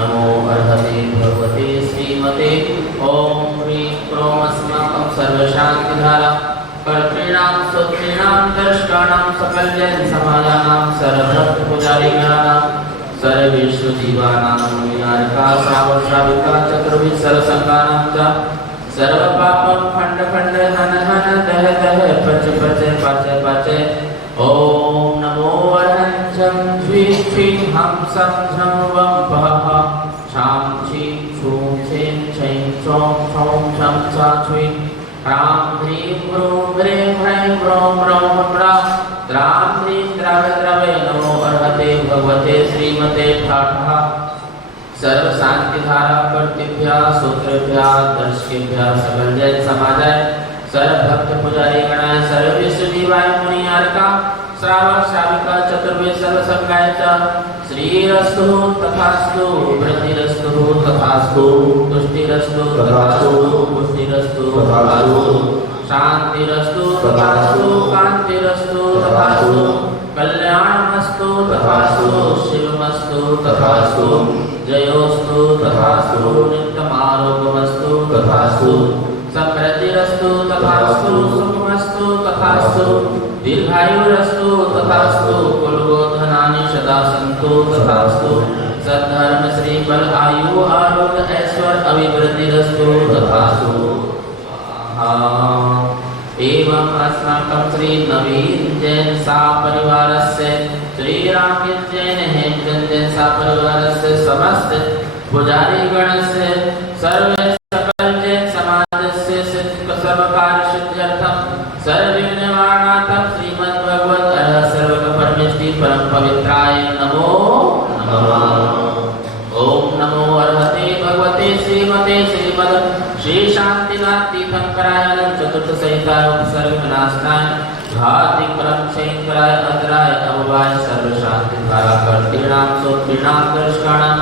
नमो अर्हते भगवते श्रीमते ओम ह्रीं क्रों अस्माकं सर्वशान्तिधारा कर्तॄणां स्तोत्रीणां दर्शकाणां सकलजन समाजानां सर्वभक्त पुजारीगणानां सर्वेश्वजीवानां मुनियारिका श्रावक श्राविका चतुर्विध सर्वसंगानां च सर्वपापं खण्ड खण्ड हन हन दह दह पच पच पच पच ओम नमो अरहंचं श्री श्री हम सं झं वं पः शां छीं छूं छें छैं छौं छौं छं छा छुं ह्रां ह्रीं ह्रूं ह्रीं ह्रैं ह्रौं ह्रौं ह्रां द्रां ह्रीं द्रव द्रवे नमो अर्हते भगवते श्रीमते ठाठः सर्व शांति धारा कर्तृभ्यः सूत्रभ्यः दर्शकेभ्यः सकल जन समाजाय सर्व भक्त पुजारी गणाय सर्व विश्वजीवाय मुनियारिका श्रावक श्राविका चतुर्वेद सर्व संगाय च श्रीरस्तु तथास्तु वृद्धिरस्तु तथास्तु तुष्टिरस्तु तथास्तु पुष्टिरस्तु तथास्तु शांतिरस्तु तथास्तु कांतिरस्तु तथास्तु कल्याणमस्तु तथास्तु शिवमस्तु तथास्तु जयोस्तु तथास्तु नित्यमारोग्यमस्तु तथास्तु समृद्धिरस्तु तथास्तु सुखमस्तु तथास्तु दीर्घायुरस्तु तथास्तु कुलगोधनानि सदा सन्तु तथास्तु सद्धर्म श्री बल आयु आरोग्य ऐश्वर्य अभिवृद्धिरस्तु तथास्तु एवं अस्माकं श्री नवीन जैन सा परिवारस्य श्री राम जैन हेमचंद जैन सा परिवारस्य समस्त पुजारी गणस्य सर्वे सकल जैन समाजस्य सर्वकार्य सिद्ध्यर्थं सर्वविघ्ननिवारणार्थं श्रीमद्भगवत अरहत सर्वक परमेष्टि परम पवित्राय नमो नमः। ओम नमो अर्हते भगवते श्रीमते श्रीमद श्री शांतिनाथ तीर्थंकराय चतुर्थ सहिताय उपसर्ग विनाशनाय घाति परम शंकराय अग्राय अववाय सर्व शांति धारा कर्तॄणां स्तोत्रीणां दर्शकाणां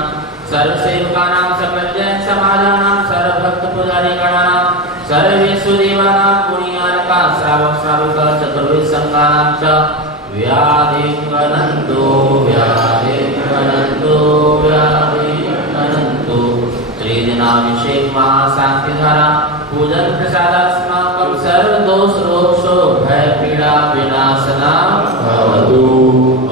सर्व सेवकानां सकल जैन समाजानां सर्व भक्त पुजारी गणानां सर्व विश्वजीवानां मुनियारिका श्रावक श्राविका चतुर्विध संगानां च व्याधिकनन्तो व्याधिकनन्तो व्याधिकनन्तो त्रिदिनाभिषेक महाशान्तिधारा पूजन प्रसादास्माकं सर्व दोष रोग शोक भय पीड़ा विनाशना भवतु।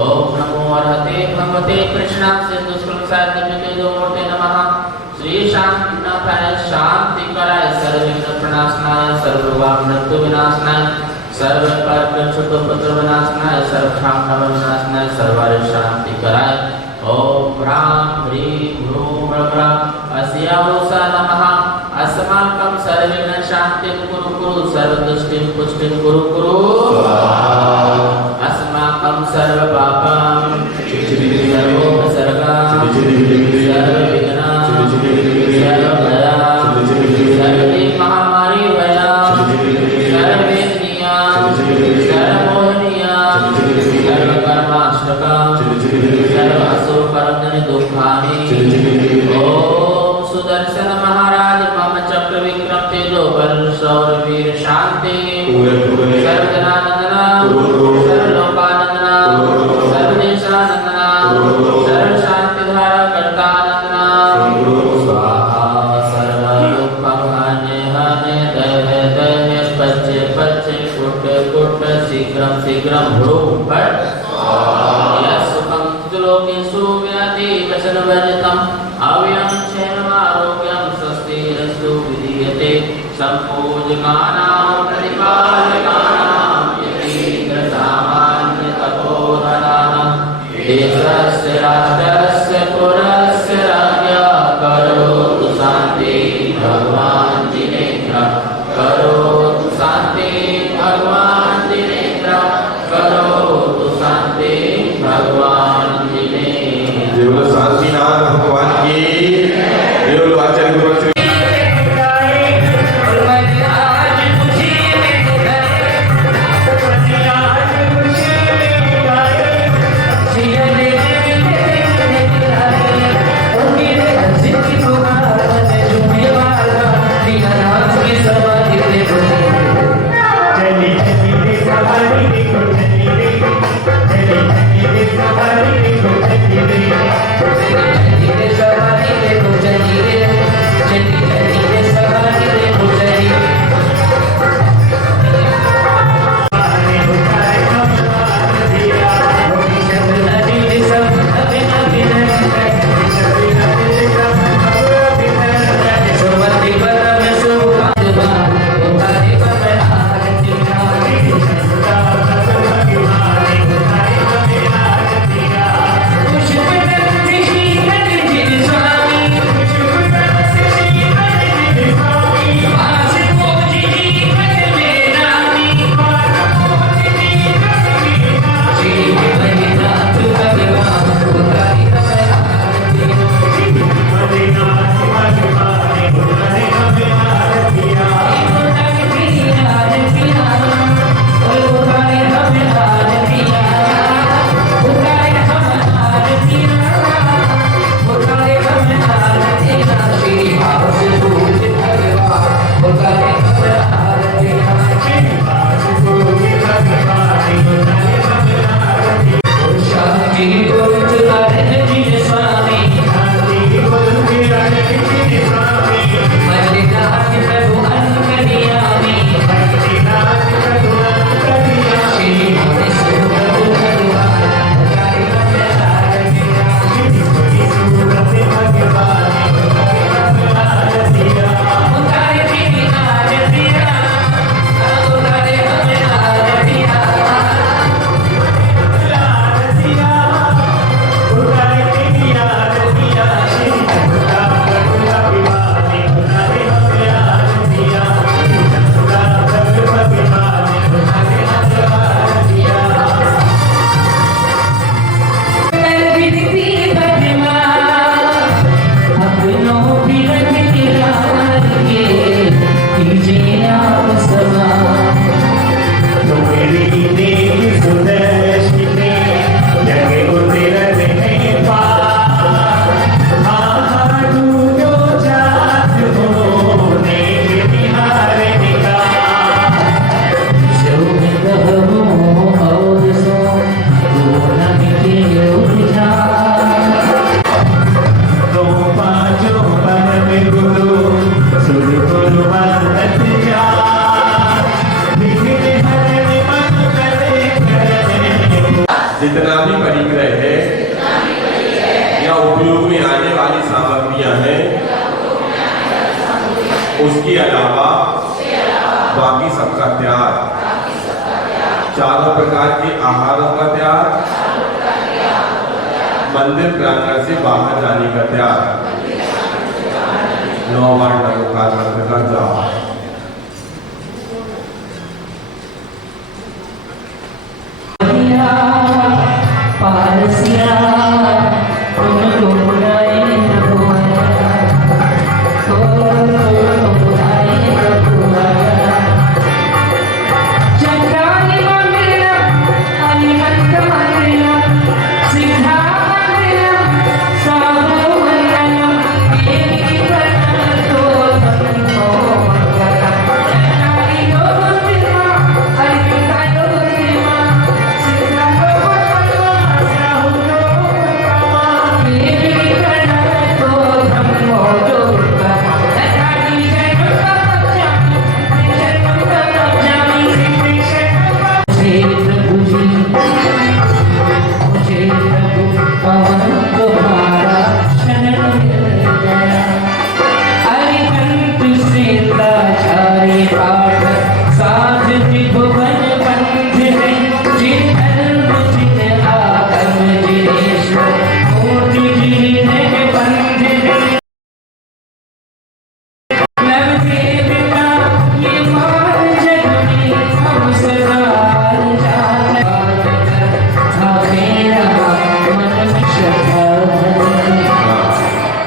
ओम नमो अर्हते भगवते कृष्णाय सिंधु स्कृतसाय दिव्यतेजोमूर्ते नमः। श्री शांतिनाथाय शांतिकराय सर्वविघ्न प्रणाशनाय सर्ववाग मृत्यु विनाशनाय सर्व कर्कशोपद्रव विनाशनाय सर्वक्षाम विनाशनाय सर्वारि शांतिकराय ओम ह्रां ह्रीं ह्रूं ह्रः अस्यावोसा नमः। अस्माकं सर्वविघ्न शान्तिं कुरु कुरु सर्वदुष्टिं पुष्टिं कुरु कुरु अस्माकं सर्वपापं सर्वोपसर्गां सर्वविघ्नां सर्वभयां सर्वमहामारी भयां सर्ववेदनीयां सर्वमोहनीयां सर्वकर्माष्टकां सर्वासुरकर्मणि दुःखानि ओम सुदर्शन महाराज मम चक्र विक्रम तेजो बल शौर्यवीर शांति सर्वजनानंदना सर्वलोकानंदना सर्वदेशानंदना सर्व शांति धारा कर्तानंदना स्वाहा सर्वदुःखं हने हने दह दह पच्चे पच्चे कुट कुट शीघ्रं शीघ्रं भ्रूं भट यस्सुखं लोकेषु व्याधि वचनवर्जितम् अव्यं क्षेममारोग्यं स्वस्तिरस्तु विधीयते सम्पूज्यमानां प्रतिपालकानां यतीन्द्रसामान्य उसके अलावा बाकी सबका त्याग, चारों प्रकार के आहारों का त्याग, मंदिर प्रांगण से बाहर जाने का त्याग, 9 बार नमोकार मंत्र का जाप।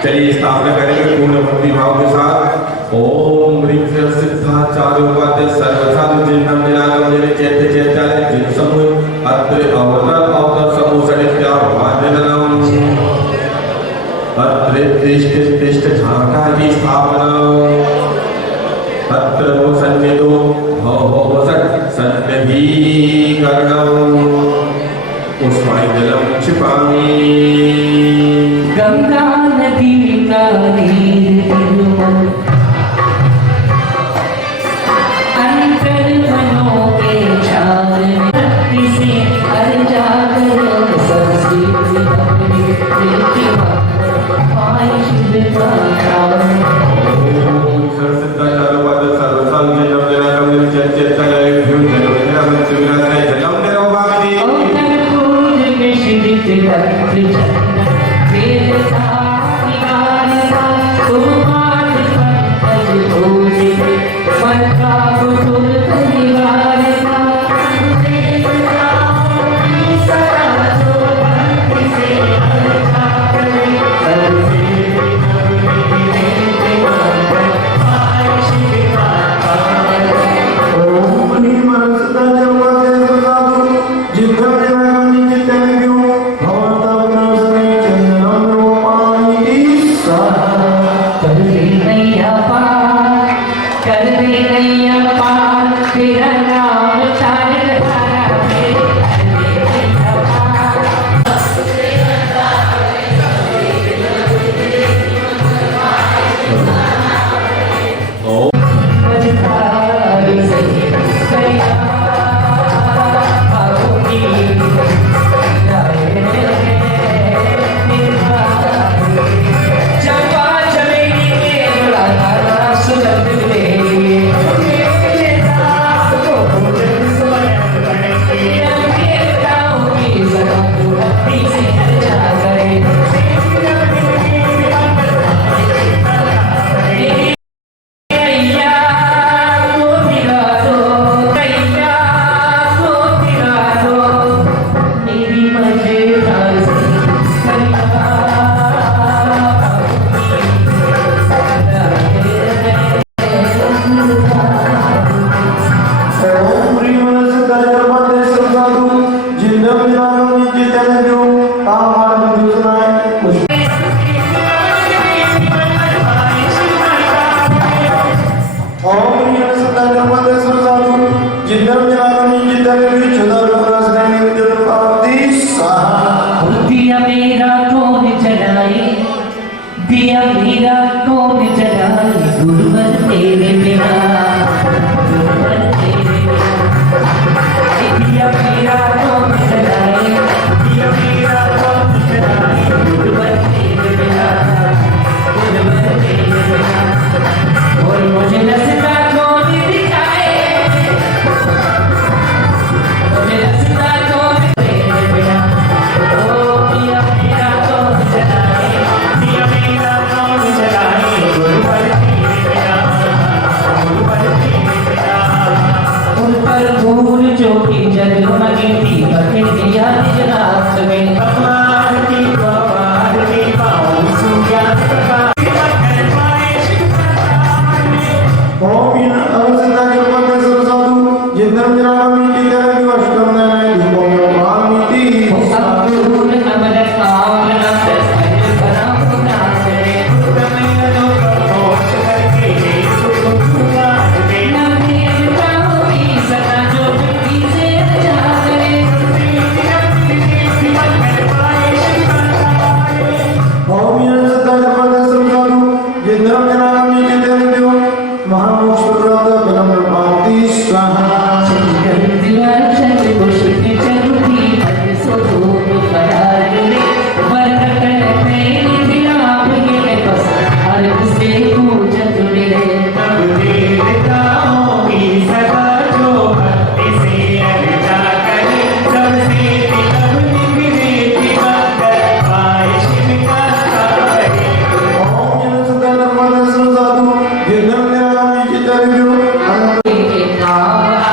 चलिए स्थापना करेंगे पूर्ण भक्ति भाव के साथ। ओम ह्रीं सिद्धाचार्योपाध्याय सर्वसाधु चिन्हम निरागम निरे चैत्य चैत्यालय जिन समूह अत्र अवतर समूह सनित्या वाद्यनम अत्र तिष्ठ झांका स्थापना अत्र वो सन्निधो भव सन्निधीकरणम पुष्पाणि जलम क्षिपामि गंगा नदी का नीर अंतर मनों के चार से हर जागर संस्कृति पाई शिव का दिया मेरा कौन जलाए गुरुवर तेरे बिना, गुरुवर तेरे बिना। दिया मेरा कौन जलाए, दिया मेरा कौन जलाए गुरुवर तेरे बिना, गुरुवर तेरे बिना। और मुझे ज्योति जगमगी दीपक दिया निज रात में भगवान की भगवान की पाओ सूर्या ओम यह अवसर के पद सरसाधु जिंदम जनामी की तरह की अष्टम नयन धूपों में वाल्मीकि अपूर्ण अमर कामना सैल भरम नाचरे तुम्हें लोकोश करके सुख दे नभी प्राणी सदा जो भक्ति से जागरे ओम यह सत्ता के पद सरसाधु जिंदम जनामी की तरह की महामोक्ष प्राप्त ब्रह्म भांति स्वाहा दिया चल पुष्प चरुती भज स्वरूप परारे वरकट प्रेम दिया भगे बस हर से पूजत मिले तब देवताओं की सदा जो भक्ति से अर्चा करे सबसे तब निवेदित कर पाए शिव का कार्य ओम यह सत्ता के पद सरसाधु जिंदम जनामी की तरह की शांति शांति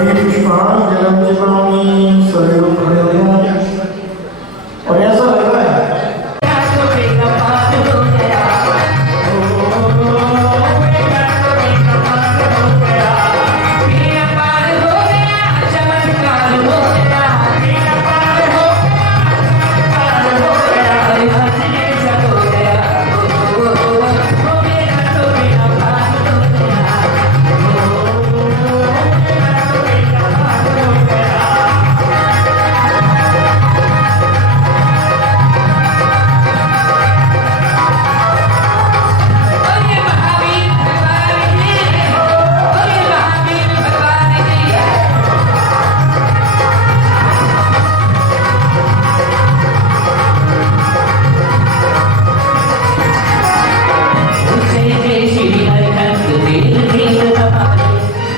हरि पुष्पान जलम जपामि सर्वं हरिया और ऐसा लग रहा है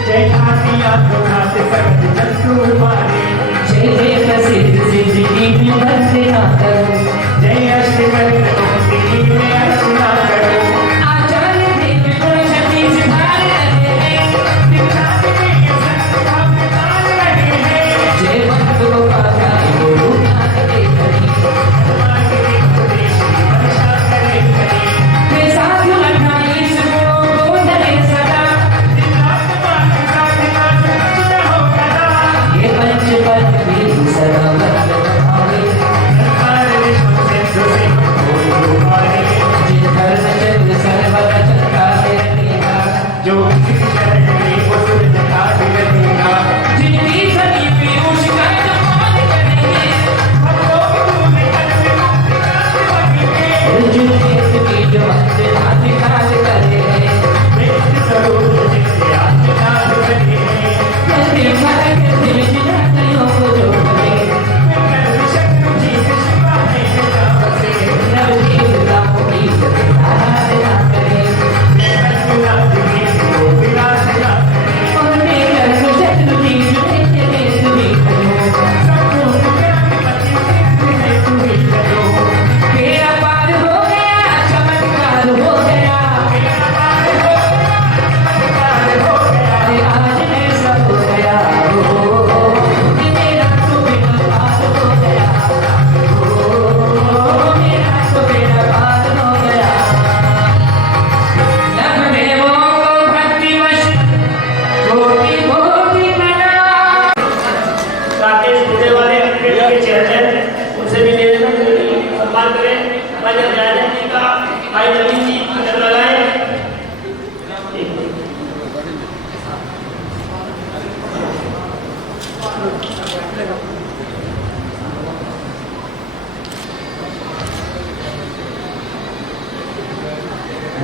जय खातिया तो खाते सकत जंतु मारे जय अष्टकंठ मुक्ति में अर्चना करो जो किसी शरण में वो सूरज का दिखेगा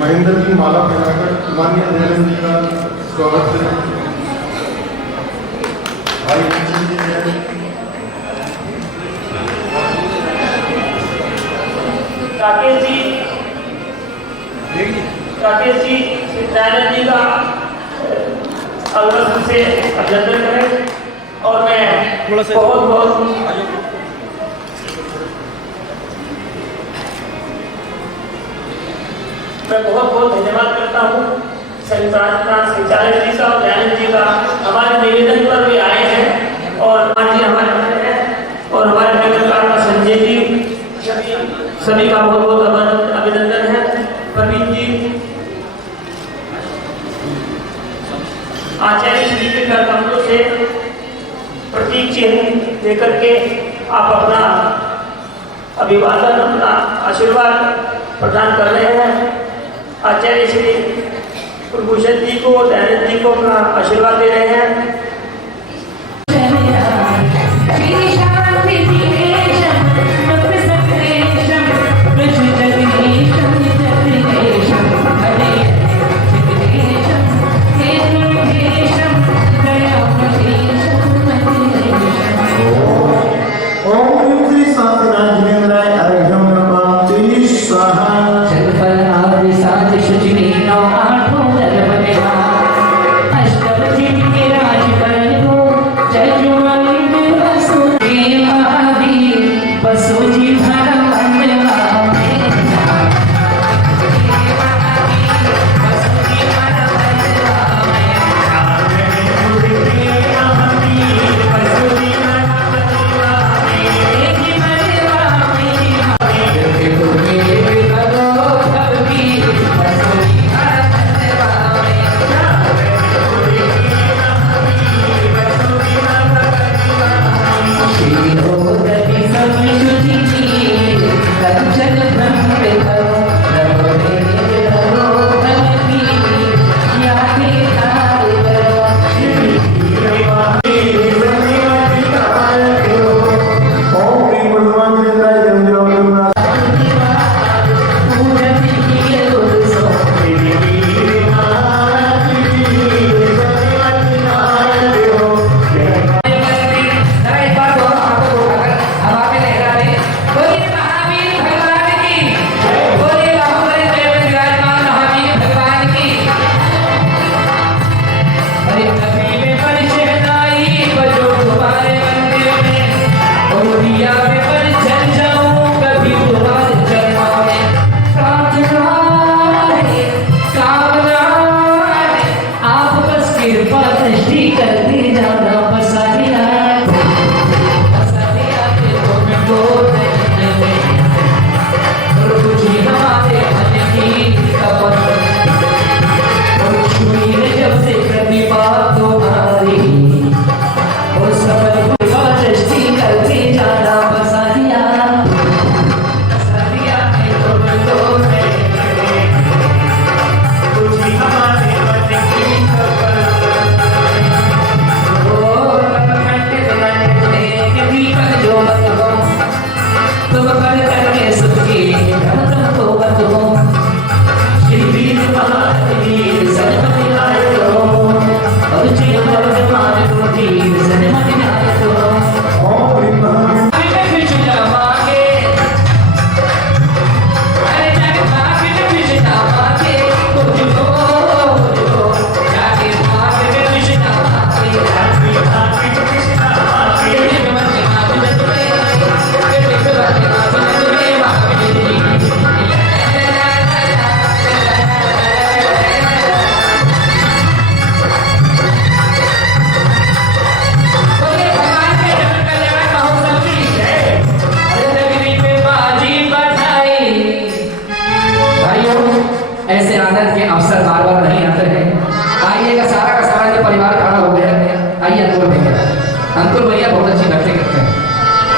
महेंद्र की माला पहनाकर माननीय दयानंद जी का स्वागत करें। राकेश जी दयानंद जी का अवसर से अभिनंदन करें और मैं बहुत बहुत धन्यवाद करता हूँ संचालक जी का और दयानंद जी का हमारे निवेदन पर भी आए हैं और आज हमारे हैं और हमारे नगरपाल का संजय जी सभी का बहुत बहुत अभिनंदन है। प्रवीण जी आचार्य श्री के कर कमलों से प्रतीक चिन्ह देकर के आप अपना अभिवादन अपना आशीर्वाद प्रदान कर रहे हैं। आचार्य श्री कुलभूषण जी को दयानंद जी को अपना आशीर्वाद दे रहे हैं।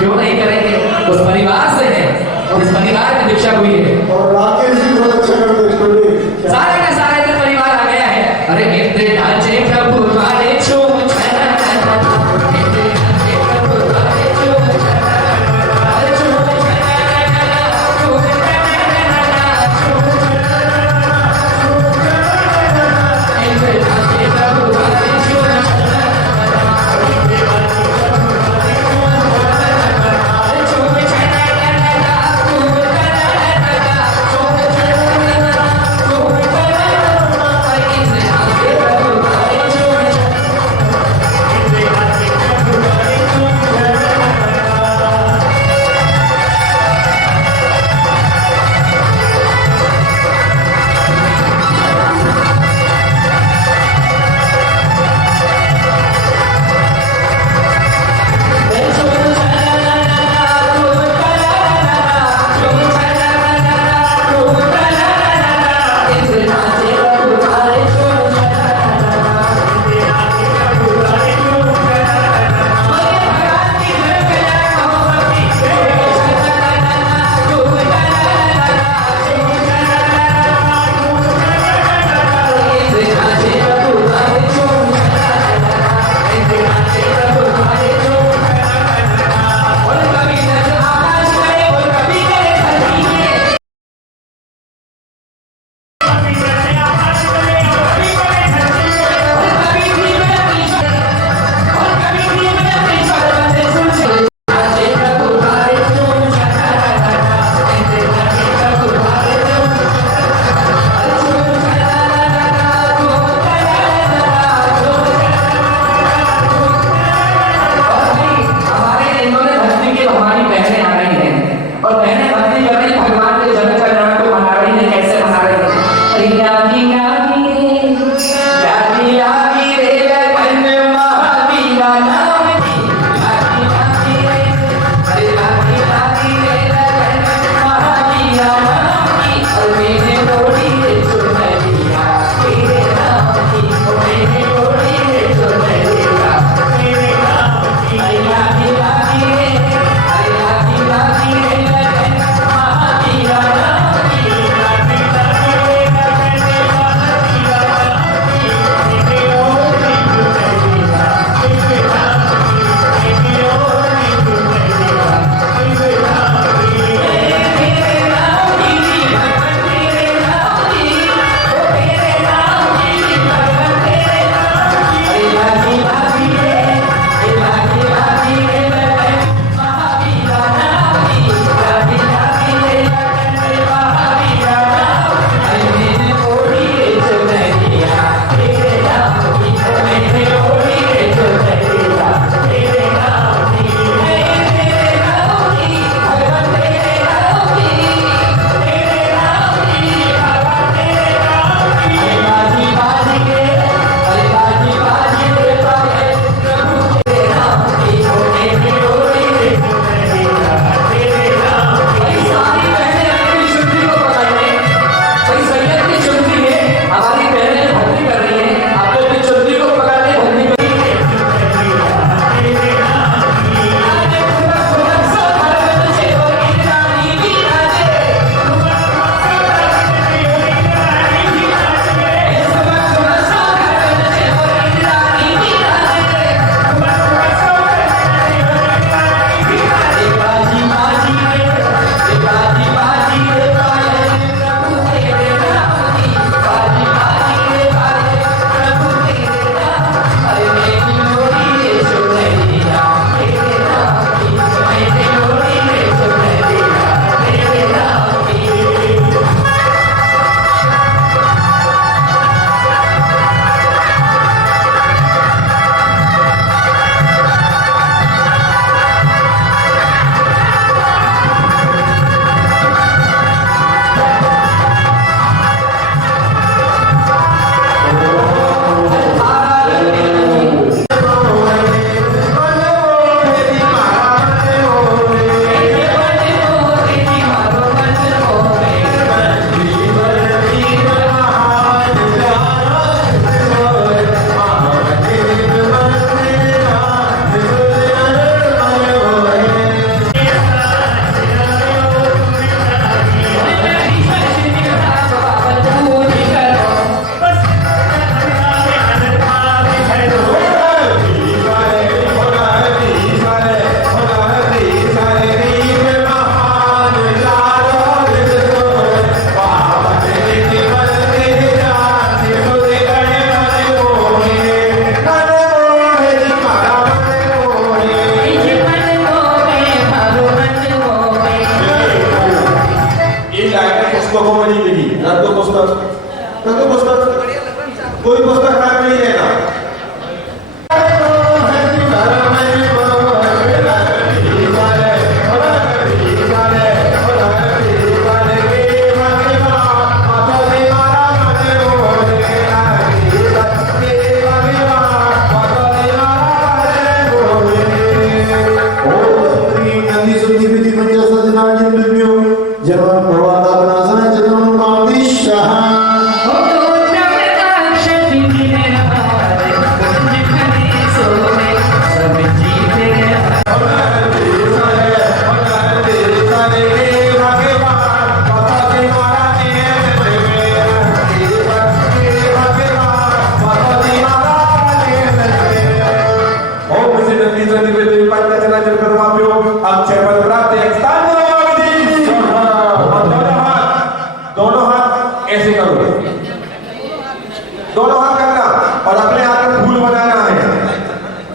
क्यों नहीं करेंगे? उस परिवार से है और इस परिवार की दीक्षा हुई है और राकेश जी बहुत अच्छा करते हैं स्टोरी सारे का सारे का परिवार आ गया है। अरे इतने ढांचे प्रभु वाले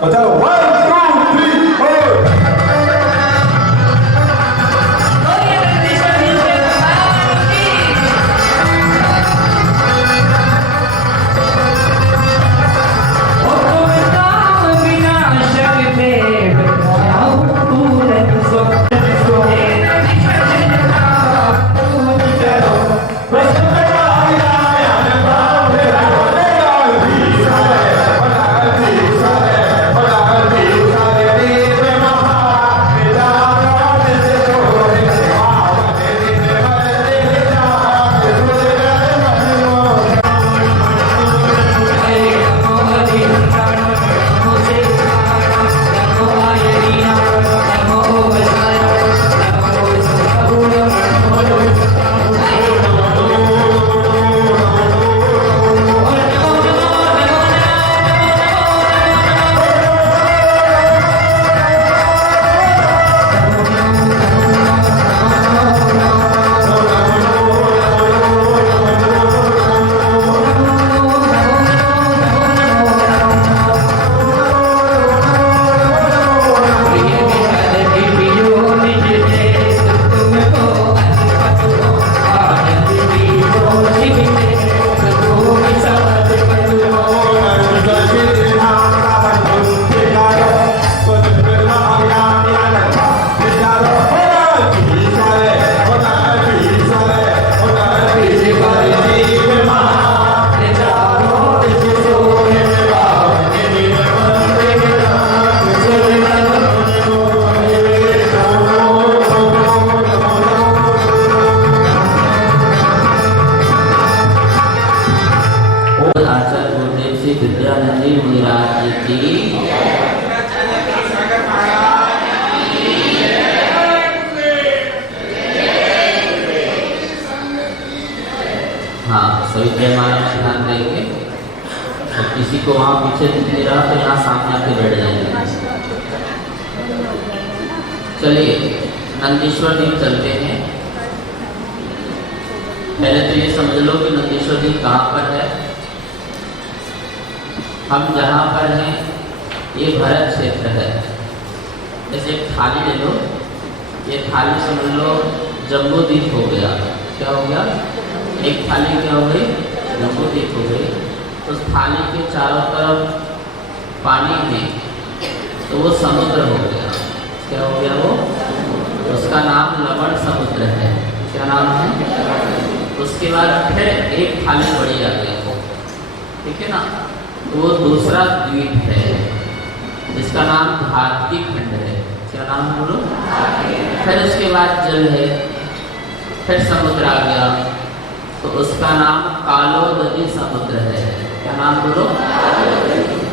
बताओ 1 2 3 4 बोलिए नंदीश्वर जी के भगवान की। ओ तुम काम विनाशक देव आओ पूरन सुख सोए नंदीश्वर जी के नाम पूज करो बस आचार्य गुरुदेव श्री विद्यानंद जी महाराज जी की। हाँ सभी जयमाला में ध्यान देंगे और किसी को वहाँ पीछे दिख नहीं रहा तो यहाँ सामने आके बैठ जाएंगे। चलिए नंदीश्वर जी चलते हैं। पहले तो ये समझ लो कि नंदीश्वर जी कहाँ पर है। हम जहाँ पर हैं ये भरत क्षेत्र है। जैसे एक थाली ले लो, ये थाली समझ लो जम्बूद्वीप हो गया। क्या हो गया? एक थाली क्या हो गई? जम्बूद्वीप हो गई। उस थाली के चारों तरफ पानी में तो वो समुद्र हो गया। क्या हो गया वो? उसका नाम लवण समुद्र है। क्या नाम है? उसके बाद फिर एक थाली बड़ी आ गई, ठीक है ना, तो वो दूसरा द्वीप है जिसका नाम धात्विक खंड है। क्या नाम है बोलो? फिर उसके बाद जल है, फिर समुद्र आ गया तो उसका नाम कालोदधी समुद्र है। क्या नाम बोलो?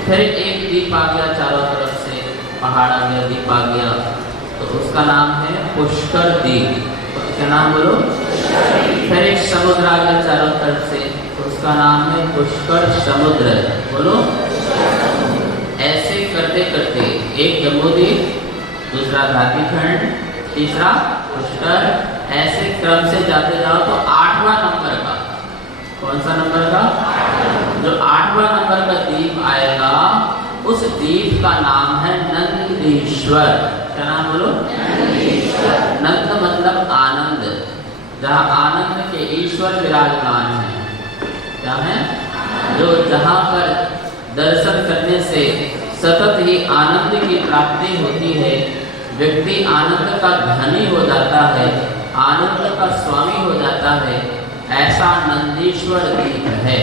फिर एक द्वीप आ गया चारों तरफ से, पहाड़ आ गया, द्वीप आ गया तो उसका नाम है पुष्कर द्वीप। क्या नाम बोलो? फिर एक समुद्र आ गया चारों तरफ से तो उसका नाम है पुष्कर समुद्र। बोलो। ऐसे करते करते एक जम्बूद्वीप, दूसरा धात्विक, तीसरा पुष्कर, ऐसे क्रम से जाते जाओ तो 8वां नंबर का, कौन सा नंबर का? जो 8वां नंबर का द्वीप आएगा उस द्वीप का नाम है नंदीश्वर। क्या नाम बोलो? नंद मतलब आनंद, जहाँ आनंद के ईश्वर विराजमान है। क्या है? जो जहाँ पर दर्शन करने से सतत ही आनंद की प्राप्ति होती है, व्यक्ति आनंद का धनी हो जाता है, आनंद का स्वामी हो जाता है, ऐसा नंदीश्वर द्वीप है।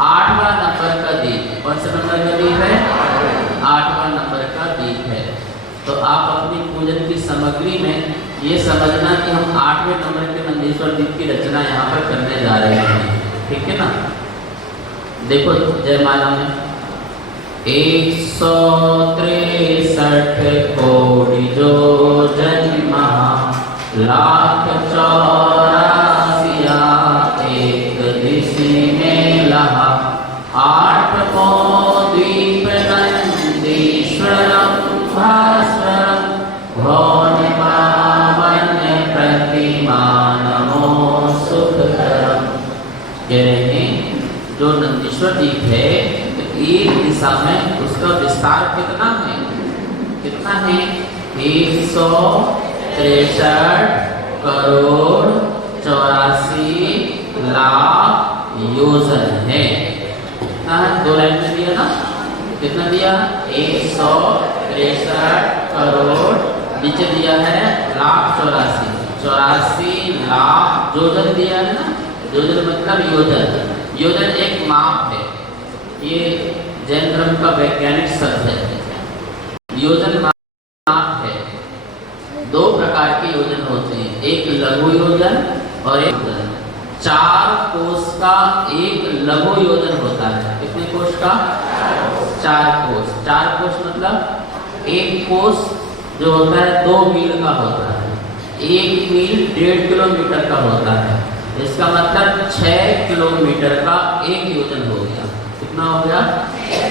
8वां नंबर का द्वीप, कौन सा नंबर का द्वीप है? 8वां नंबर का द्वीप है। तो आप अपनी पूजन की सामग्री में ये समझना कि हम 8वें नंबर के नंदीश्वर द्वीप की रचना यहाँ पर करने जा रहे हैं, ठीक है ना। देखो जयमाला में 163 कोटि जो जन्मा, लाख 84 एक दिशि में लहा, 8वां द्वीप नंदीश्वरम भास्वरम, भौन पावन प्रतिमा नमो सुखकरम। कह रहे हैं जो नंदीश्वर द्वीप है एक दिशा में उसका विस्तार कितना है? कितना है? 163 करोड़ 84 लाख योजन है। कितना है? 2 लाइन में दिया ना, कितना दिया? 163 करोड़, नीचे दिया है लाख 84 लाख योजन दिया है ना। योजन मतलब योजन, योजन एक माप है। ये जैन धर्म का वैज्ञानिक शब्द है। योजन माप है। 2 प्रकार के योजन होते हैं, एक लघु योजन और एक योजन। 4 कोस का एक लघु योजन होता है। कितने कोस का? 4 कोस। 4 कोस मतलब एक कोस जो होता है 2 मील का होता है। 1 मील 1.5 किलोमीटर का होता है। इसका मतलब 6 किलोमीटर का एक योजन हो गया। कितना हो गया?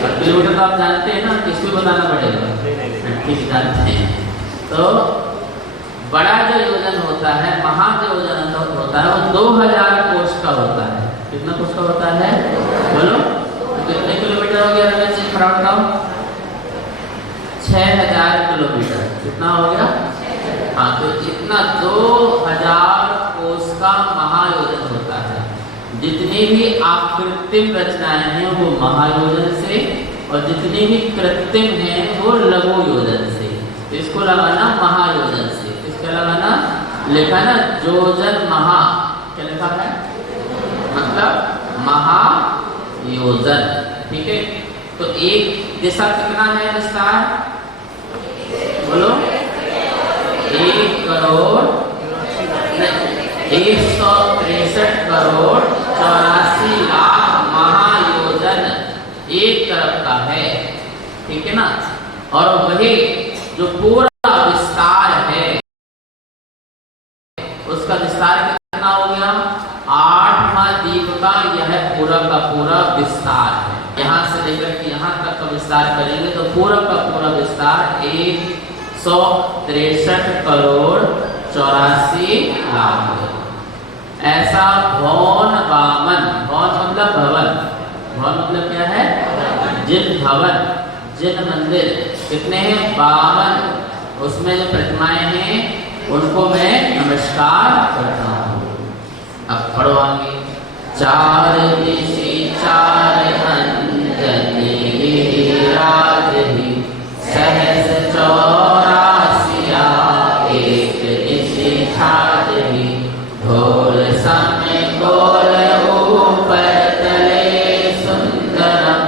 और किलोमीटर तो आप जानते हैं ना, किसको बताना पड़ेगा? ठीक जानते हैं। तो बड़ा जो योजन होता है, महा जो योजन होता है, वो 2000 कोस का होता है। कितना कोस का होता है? बोलो कितने किलोमीटर हो गया? रमेश जी फटाफट बताओ। 6000 किलोमीटर। कितना हो गया? हाँ, तो इतना 2000 कोस का महायोजन होता है। जितनी भी आकृत्रिम रचनाएं हैं वो महायोजन से, और जितनी भी कृत्रिम हैं वो लघु योजन से। इसको लगाना महायोजन से। इसका लगाना लिखा ना योजन महा, क्या लिखा है? मतलब महायोजन। ठीक है। तो एक दिशा कितना है विस्तार? बोलो 1 करोड़ 163 करोड़ 84 लाख महायोजन एक तरफ का है। ठीक है ना। और वही जो पूरा विस्तार है, उसका विस्तार कितना हो गया? 8वां द्वीप का यह पूरा का पूरा विस्तार है। यहाँ से लेकर के यहाँ तक का विस्तार करेंगे तो पूरा का पूरा विस्तार 163 करोड़ 84 लाख है। ऐसा भवन वामन, भवन मतलब भवन, भवन मतलब क्या है? जिन भवन, जिन मंदिर कितने हैं? 52। उसमें जो प्रतिमाएं हैं उनको मैं नमस्कार करता हूँ। अब पढ़ो आगे। 4 दिशि 4 अंजनी राजहि सहस 84 एक दिशि छाजहि ढोल समय गोल ऊपर तले सुंदरम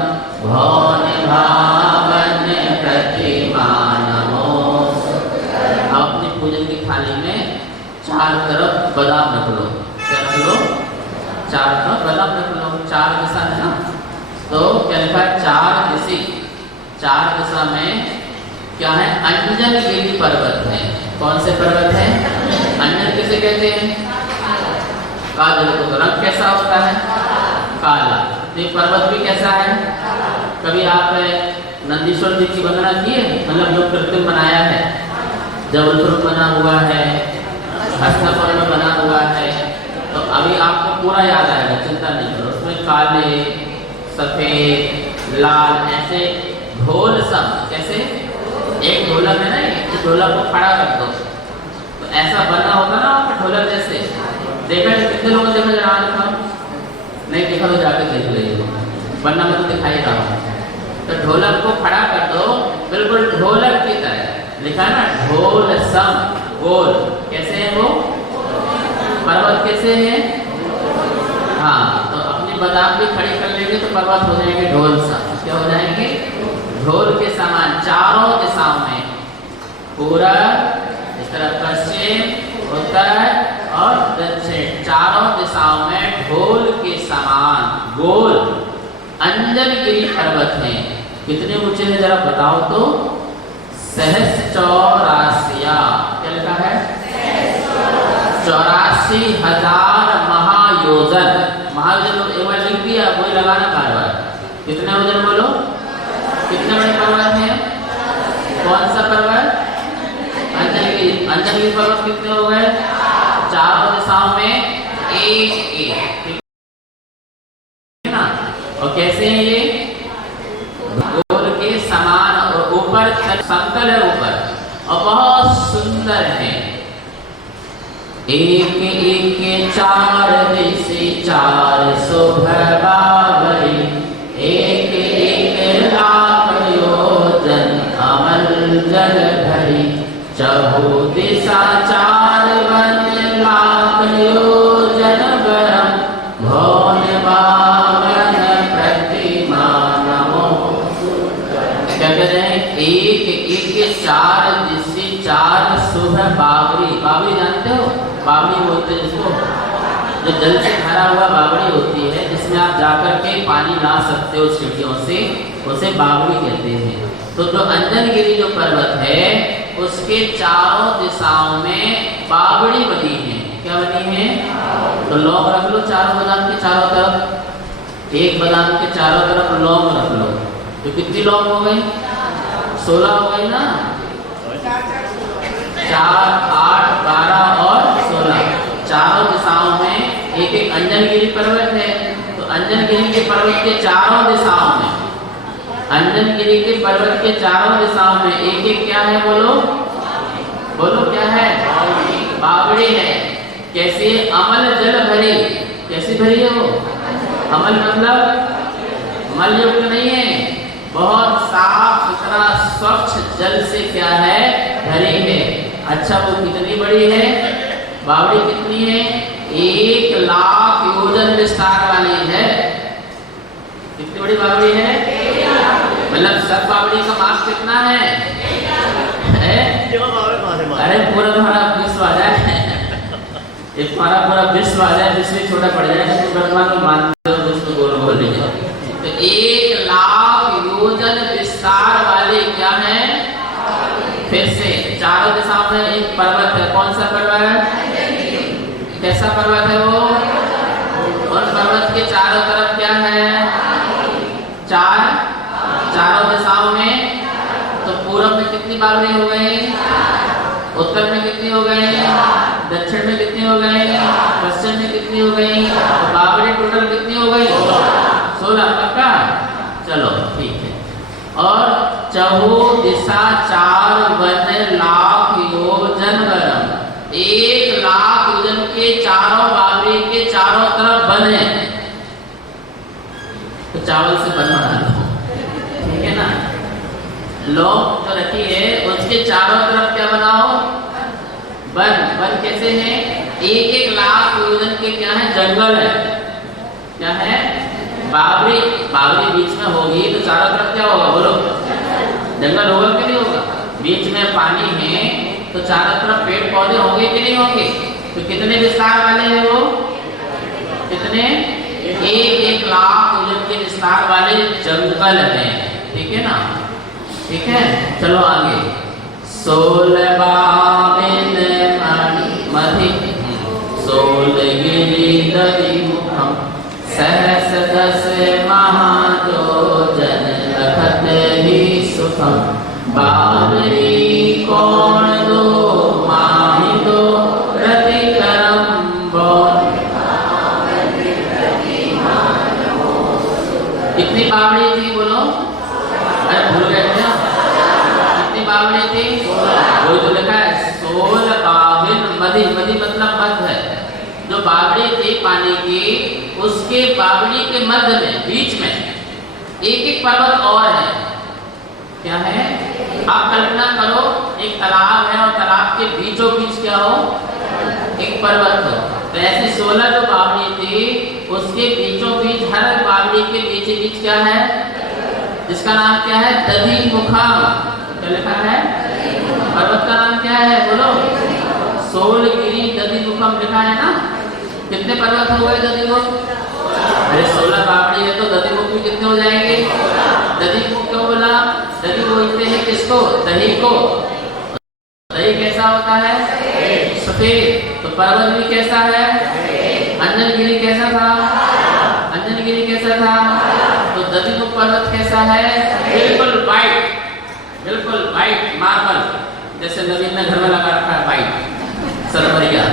भवन भावन प्रतिमा नमो। अपनी पूजन की थाली में 4 तरफ बादाम रख लो। क्या रख लो? 4 तरफ बादाम रख लो। 4 दिशा है ना, तो क्या लिखा है? 4 दिशा। 4 दिशा में क्या है? अंजन गिरी पर्वत है। कौन से पर्वत है? अंजन किसे कहते हैं? काजल को। तो रंग कैसा होता है? काला। तो पर्वत भी कैसा है? कभी आप नंदीश्वर जी की वंदना किए? मतलब जो कृत्रिम बनाया है, जबलपुर में बना हुआ है, हस्तापुर में बना हुआ है, तो अभी आपको पूरा याद आएगा, चिंता नहीं करो। उसमें काले, सफेद, लाल ऐसे ढोल सब। कैसे? एक ढोलक है ना, इस ढोलक को खड़ा कर दो तो ऐसा बना होगा ना ढोलक जैसे। देखा है कितने लोगों ने देखा? जरा नहीं देखा तो जाके देख लीजिए, वरना मैं तो दिखाई रहा हूँ। तो ढोलक को खड़ा कर दो बिल्कुल ढोलक की तरह। लिखा ना ढोल सम गोल। कैसे है वो पर्वत? कैसे है? हाँ, तो अपनी बादाम भी खड़ी कर लेंगे तो पर्वत हो जाएंगे ढोल सम। क्या हो जाएंगे? ढोल के समान। चारों दिशाओं में, पूरा इस तरह पश्चिम, उत्तर और दक्षिण, चारों दिशाओं में ढोल के समान गोल अंजनगिरी पर्वत हैं। कितने ऊंचे हैं जरा बताओ तो? सहस 84। क्या लिखा है? 84,000 महायोजन। महायोजन एक बार लिख दिया, वही लगाना बार बार। कितने वजन बोलो? कितने बड़े पर्वत हैं? कौन सा पर्वत? अंजनगिरी। अंजनगिरी पर्वत कितने हो गए? चारों दिशाओं में एक एक। ठीक है ना? और कैसे हैं ये? गोल के समान ऊपर समतल है ऊपर और बहुत सुंदर है। एक एक चार दिशे चार शोभा बावरी, एक एक लाख योजन अमल जल भरी, चहु दिशा चार वन लाख योजन बरम, भौन बावन प्रतिमा नमो। क्या कह रहे हैं? एक एक चार दिशे चार शुभ बावरी। बावरी जानते हो? बावड़ी बोलते हैं जिसको, जो जल से भरा हुआ बावड़ी होती है जिसमें आप जाकर के पानी ला सकते हो सीढ़ियों से, उसे बावड़ी कहते हैं। तो जो अंजनगिरी जो पर्वत है उसके चारों दिशाओं में बावड़ी बनी है। क्या बनी है? तो लौंग रख लो चारों बादाम के चारों तरफ, एक बादाम के चारों तरफ लौंग रख लो। तो कितनी लौंग हो गई? 16 हो गई ना। 4, 8, 12 और 16 चारों दिशाओं में एक एक अंजनगिरी पर्वत है। तो अंजनगिरी के पर्वत के चारों दिशाओं में, अंजनगिरी के पर्वत के चारों दिशाओं में एक एक क्या है? बोलो बोलो क्या है? बावड़ी है। कैसी? अमल जल भरी। कैसी भरी है वो? अमल मतलब मल युक्त नहीं है, बहुत साफ सुथरा स्वच्छ जल से क्या है? भरी है। अच्छा वो कितनी बड़ी है? बावड़ी कितनी है? 1 लाख योजन विस्तार वाली है। कितनी बड़ी बावड़ी है? मतलब सब बावड़ी का माप कितना है? अरे पूरा तुम्हारा विश्व आ जाए, तुम्हारा पूरा विश्व आ जाए, विश्व छोटा पड़ जाएगा तो ब्रह्मा को मानते हो उसको गोल बोल लीजिए। तो 1 लाख योजन विस्तार वाले क्या है? फिर से चारों दिशाओं में एक पर्वत है। कौन सा पर्वत है? कैसा पर्वत है वो? और पर्वत के चारों तरफ क्या है? चारों दिशाओं में। तो पूर्व में कितनी बावड़ी हो गई? उत्तर में कितनी हो गई? दक्षिण में कितनी हो गई? पश्चिम में कितनी हो गई? तो बावड़ी टोटल कितनी हो गई? 16 पक्का? चलो ठीक है। और चहु दिशा चार वन लाख योजन बरम, 1 लाख योजन के चारों बावड़ी के चारों तरफ वन है। तो चावल से बन बना लो, ठीक है ना। लौंग जो रखी है उसके चारों तरफ क्या बनाओ? वन कैसे है? 1 लाख योजन के क्या है? जंगल है। क्या है? बावड़ी बीच में होगी तो चारों तरफ क्या होगा? बोलो जंगल होगा कि नहीं होगा? बीच में पानी है तो चारों तरफ पेड़ पौधे होंगे कि नहीं होंगे? तो कितने विस्तार वाले हैं वो? कितने? 1 लाख योजन के विस्तार वाले जंगल हैं। ठीक है ना? ठीक है, चलो आगे। 16 बाविन मधि 16 गिरि दधि मुखम, सहस दस महायोजन लखत ही सुखम, बावरी कौन दो माहि दो रति करम बोल। कितनी बावड़ी थी बोलो? अरे भूल गए क्या? कितनी बावड़ी थी? वो जो लिखा है 16 बाविन मधि, मधि मतलब मध्य है। जो बावड़ी थी पानी की, उसके बावड़ी के मध्य में बीच में एक पर्वत और है। क्या है? आप कल्पना करो एक तालाब है और तालाब के बीचों बीच क्या हो? एक पर्वत हो। तो ऐसी 16 जो बावड़ी थी उसके बीचों बीच, हर बावड़ी के बीच बीच क्या है? जिसका नाम क्या है? दधि मुखम। क्या लिखा है? पर्वत का नाम क्या है? बोलो। 16 गिरी दधि मुखम लिखा है ना। कितने पर्वत हो गए दधिमुख? अरे 16 बावड़ी है तो दधिमुख भी कितने हो जाएंगे? दधिमुख क्यों बोला? दही बोलते हैं किसको? दही को। दही कैसा होता है? सफेद। तो पर्वत भी कैसा है? अंजनगिरी कैसा था? अंजनगिरी कैसा था? तो दधिमुख पर्वत कैसा है? बिल्कुल वाइट, बिल्कुल वाइट मार्बल, जैसे नवीन ने घर में लगा रखा है वाइट सरवरिया।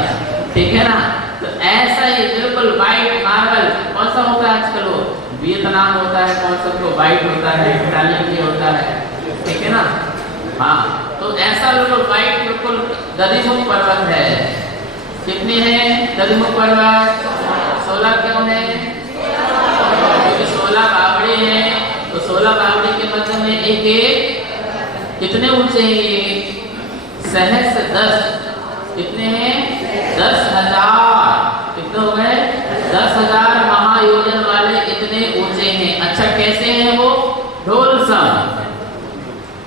ठीक है ना? तो ऐसा ही बिल्कुल वाइट मार्बल। कौन सा होता है आजकल? वो वियतनाम होता है, कौन सा तो वाइट होता है, इटालियन भी होता है। ठीक है ना? हाँ, तो ऐसा बिल्कुल वाइट बिल्कुल दधिमुख पर्वत है। कितने हैं दधिमुख पर्वत? 16 क्यों है? क्योंकि 16 बावड़ी हैं, तो 16 बावड़ी के मध्य में एक एक कितने ऊंचे हैं ये? सहस्र 10। कितने हैं? 10,000। कितने हो गए? 10,000 महायोजन वाले इतने ऊंचे हैं। अच्छा, कैसे हैं वो? ढोल सम।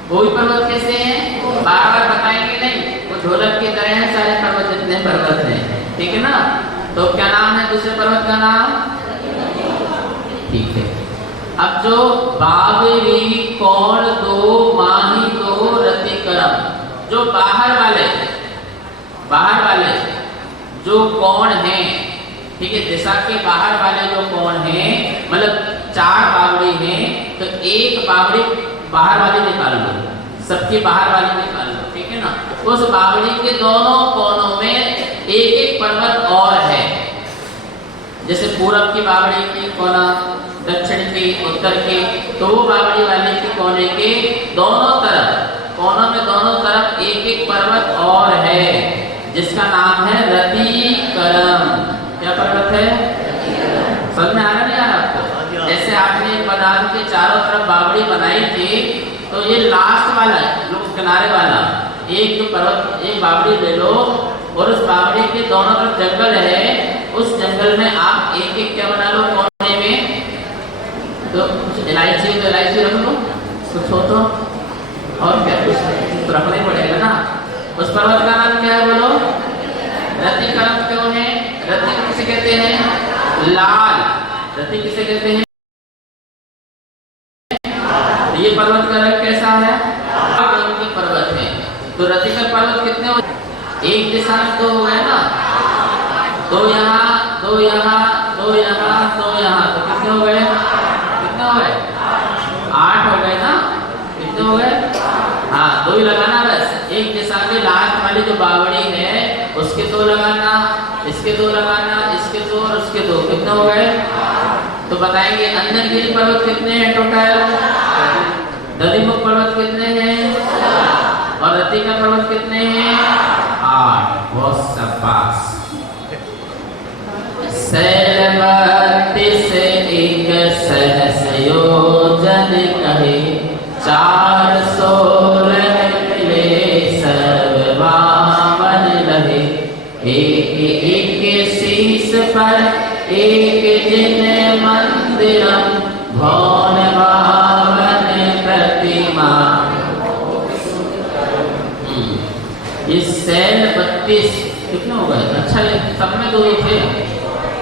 कोई पर्वत कैसे हैं? बार बार बताएंगे नहीं, वो ढोलक की तरह हैं सारे पर्वत, जितने पर्वत हैं, ठीक है ना? तो क्या नाम है दूसरे पर्वत का नाम? ठीक है। अब जो बावरी, कौड़ दो, माही दो, रतिकरम, जो बाहर वाले जो कौन हैं, ठीक है, दिशा के बाहर वाले जो कौन हैं, मतलब 4 बावड़ी हैं, तो एक बावड़ी बाहर वाली निकाल लो, सबकी बाहर वाली निकाल लो, ठीक है ना? उस बावड़ी के दोनों कोनों में एक एक पर्वत और है। जैसे पूरब की बावड़ी की कोना, दक्षिण की, उत्तर की, तो वो बावड़ी वाले के कोने के दोनों तरफ, कोनों में दोनों तरफ एक एक पर्वत और है, जिसका नाम है रतिकरम। क्या पर्वत है? समझ में आ रहा नहीं आ रहा आपको? जैसे आपने बनारस के चारों तरफ बावड़ी बनाई थी, तो ये लास्ट वाला जो किनारे वाला एक जो पर्वत, एक बावड़ी ले लो और उस बावड़ी के दोनों तरफ जंगल है, उस जंगल में आप एक एक क्या बना लो कोने में, तो कुछ इलायची तो इलायची रख लो, कुछ हो तो और क्या, कुछ तो रखना ही पड़ेगा ना। उस पर्वत का नाम क्या है बोलो? रतिकरम। क्यों है? रति किसे कहते हैं? लाल। रति किसे कहते हैं? ये पर्वत का रंग कैसा है? लाल रंग के पर्वत है। तो रतिकर पर्वत कितने हो? एक दिशा में 2 हो गए ना, 2 यहाँ, 2 यहाँ, 2 यहाँ, 2 यहाँ, तो कितने हो गए? कितने हो गए? 8 हो गए ना? कितने हो गए? हाँ, 2 ही लगाना बस। एक दिशा में लास्ट वाली जो बावड़ी है उसके 2 लगाना, इसके 2 लगाना, इसके 2 और उसके 2, कितने हो गए? तो बताएंगे अंजनगिरी पर्वत कितने हैं टोटल? दधिमुख पर्वत कितने हैं? और रतिका पर्वत कितने हैं? 8। बहुत शाबाश। शैलवती से एक सहस योजन कहे, 400 एक एक शीश पर एक जिन मंदिरम, भवन भावन प्रतिमा। ये शैल 32 कितने हो गए? अच्छा, ये सब में 2 थे।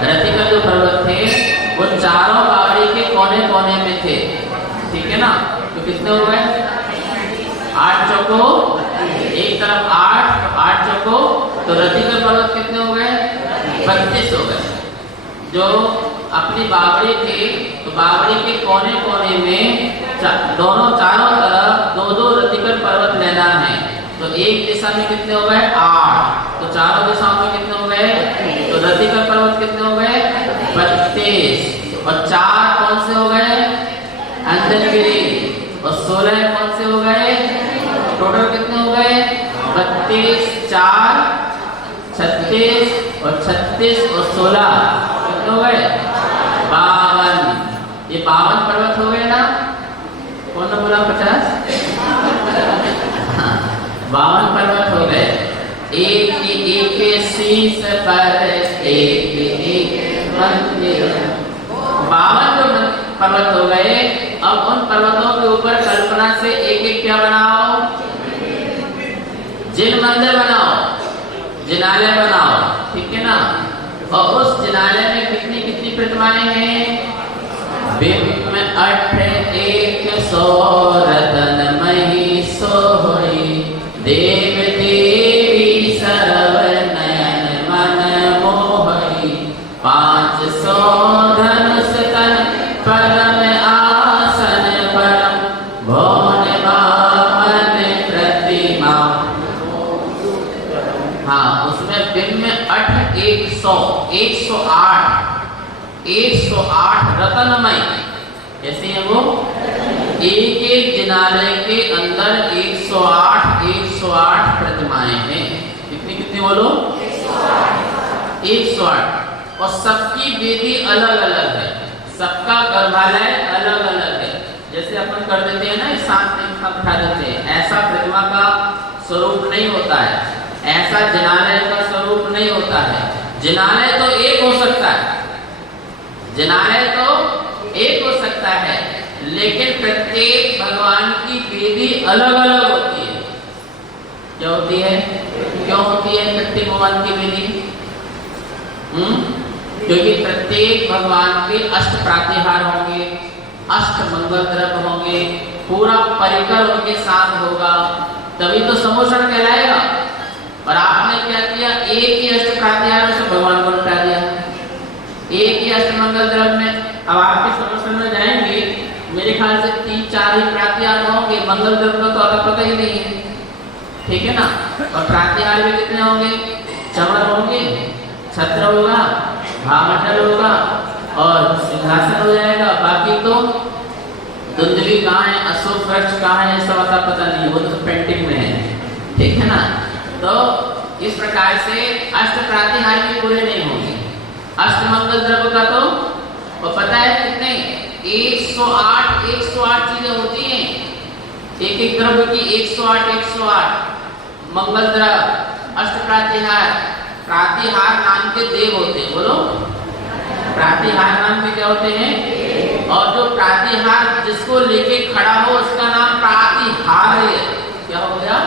रतिका जो पर्वत थे वो चारों बावड़ी के कोने कोने में थे, ठीक है ना? तो कितने हो गए? 8 चौको, एक तरफ 8 चौको, तो रतिका पर्वत कितने हो गए? 32 हो गए। जो अपनी बावड़ी थी, तो बावड़ी के कोने कोने में दोनों चारों तरफ 2-2 रतिकर पर्वत लेना है। तो एक दिशा में कितने हो गए? 8। तो चारों दिशाओं में कितने हो गए? तो रतिकर पर्वत कितने हो गए? 32। और 4 कौन से हो गए? अंजनगिरी। और 16 कौन से हो गए? टोटल कितने हो गए? 32, 4, 36 और 36 और 16 कितने हो गए? 52। ये 52 पर्वत हो गए ना? कौन ने बोला 50? 52 पर्वत हो गए। एक शीश पर एक मंदिर। 52 जो पर्वत हो गए। अब उन पर्वतों के ऊपर कल्पना से एक एक क्या बनाओ? जिन मंदिर बनाओ, जिनालय बनाओ, ठीक है ना? और उस जिनालय में कितनी कितनी प्रतिमाएं हैं? बिंब में 100 रतनमयी सोहरी, देव देवी सर्व नयन मन मोहरी, 500 धनुष तन परम आसन परम, भवन भावन प्रतिमा। हाँ, उसमें बिंब में 108 रतनमय। कैसे है वो? एक एक जिनालय के अंदर 108 बोलो 108 और सबकी वेदी अलग अलग है, सबका गर्भालय अलग अलग है। जैसे अपन कर देते हैं ना, साथ में बिठा देते हैं, ऐसा प्रतिमा का स्वरूप नहीं होता है, ऐसा जिनालय का स्वरूप नहीं होता है। जिनालय तो एक हो सकता है, जिनालय तो एक हो सकता है, लेकिन प्रत्येक भगवान की वेदी अलग अलग होती है। क्या होती है? क्यों होती है प्रत्येक भगवान की वेदी? क्योंकि प्रत्येक भगवान के अष्ट प्रातिहार होंगे, अष्ट मंगल द्रव्य होंगे, पूरा परिकर उनके साथ होगा, तभी तो समोषण कहलाएगा। और आपने क्या किया, एक ही अष्ट प्रातिहार से भगवान को लौटा दिया, एक ही अष्ट मंगल द्रव्य में। अब आपके समोषण में जाएंगे, मेरे ख्याल से 3-4 ही प्रातिहार होंगे, मंगल द्रव्य का तो अगर पता ही नहीं है, ठीक है ना। और प्रातिहार में कितने होंगे? चमर होंगे, छत्र होगा, भामंडल होगा और सिंहासन हो जाएगा। बाकी तो धुंधली कहाँ है, अशोक वृक्ष कहाँ है, सब पता नहीं, वो तो पेंटिंग में है, ठीक है ना। तो इस प्रकार से अष्ट प्रातिहार भी पूरे नहीं होंगे। अष्ट मंगल द्रव्य का तो वो पता है कितने, 108 चीजें होती हैं, एक एक द्रव्य की 108 मंगल द्रव्य, अष्ट प्रातिहार। प्रातिहार नाम के देव होते हैं, बोलो प्रातिहार नाम के क्या होते हैं? और जो प्रातिहार जिसको लेके खड़ा हो उसका नाम प्रातिहार है। क्या हो गया?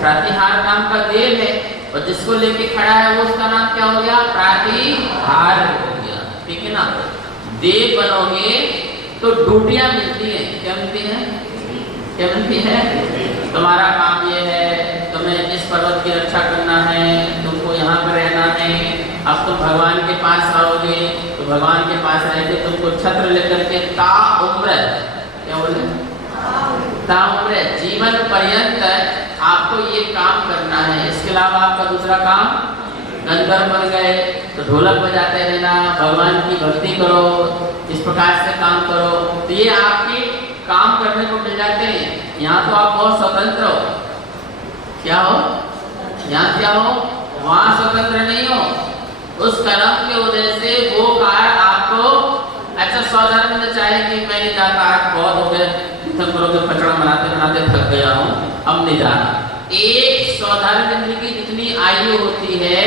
प्रातिहार नाम का देव है और जिसको लेके खड़ा है वो उसका नाम क्या हो गया? प्रातिहार हो गया, ठीक है ना। देव बनोगे तो ड्यूटियां मिलती है। क्या मिलती है? क्या मिलती है? तुम्हारा काम ये है, तुम्हें इस पर्वत की रक्षा करना है, तुमको यहाँ पर रहना है। अब तुम भगवान के पास रहोगे तो भगवान के पास रह के तुमको छत्र लेकर के ता उम्र, क्या बोले, ता उम्र, जीवन पर्यंत आपको ये काम करना है। इसके अलावा आपका दूसरा काम, गंधर्व बन गए तो ढोलक बजाते रहना, भगवान की भक्ति करो, इस प्रकार से काम करो, तो ये आपके काम करने को मिल जाते हैं। यहाँ तो आप बहुत स्वतंत्र हो। क्या हो? यहाँ क्या हो? वहाँ स्वतंत्र नहीं हो। उस कर्म के वजह से वो कार्य आपको, अच्छा स्वधर्म में चाहे कि मैं नहीं जाता, आज बहुत हो गए, पचड़ा बनाते बनाते थक गया हूँ, अब नहीं जाना। एक स्वधर्म की जितनी आयु होती है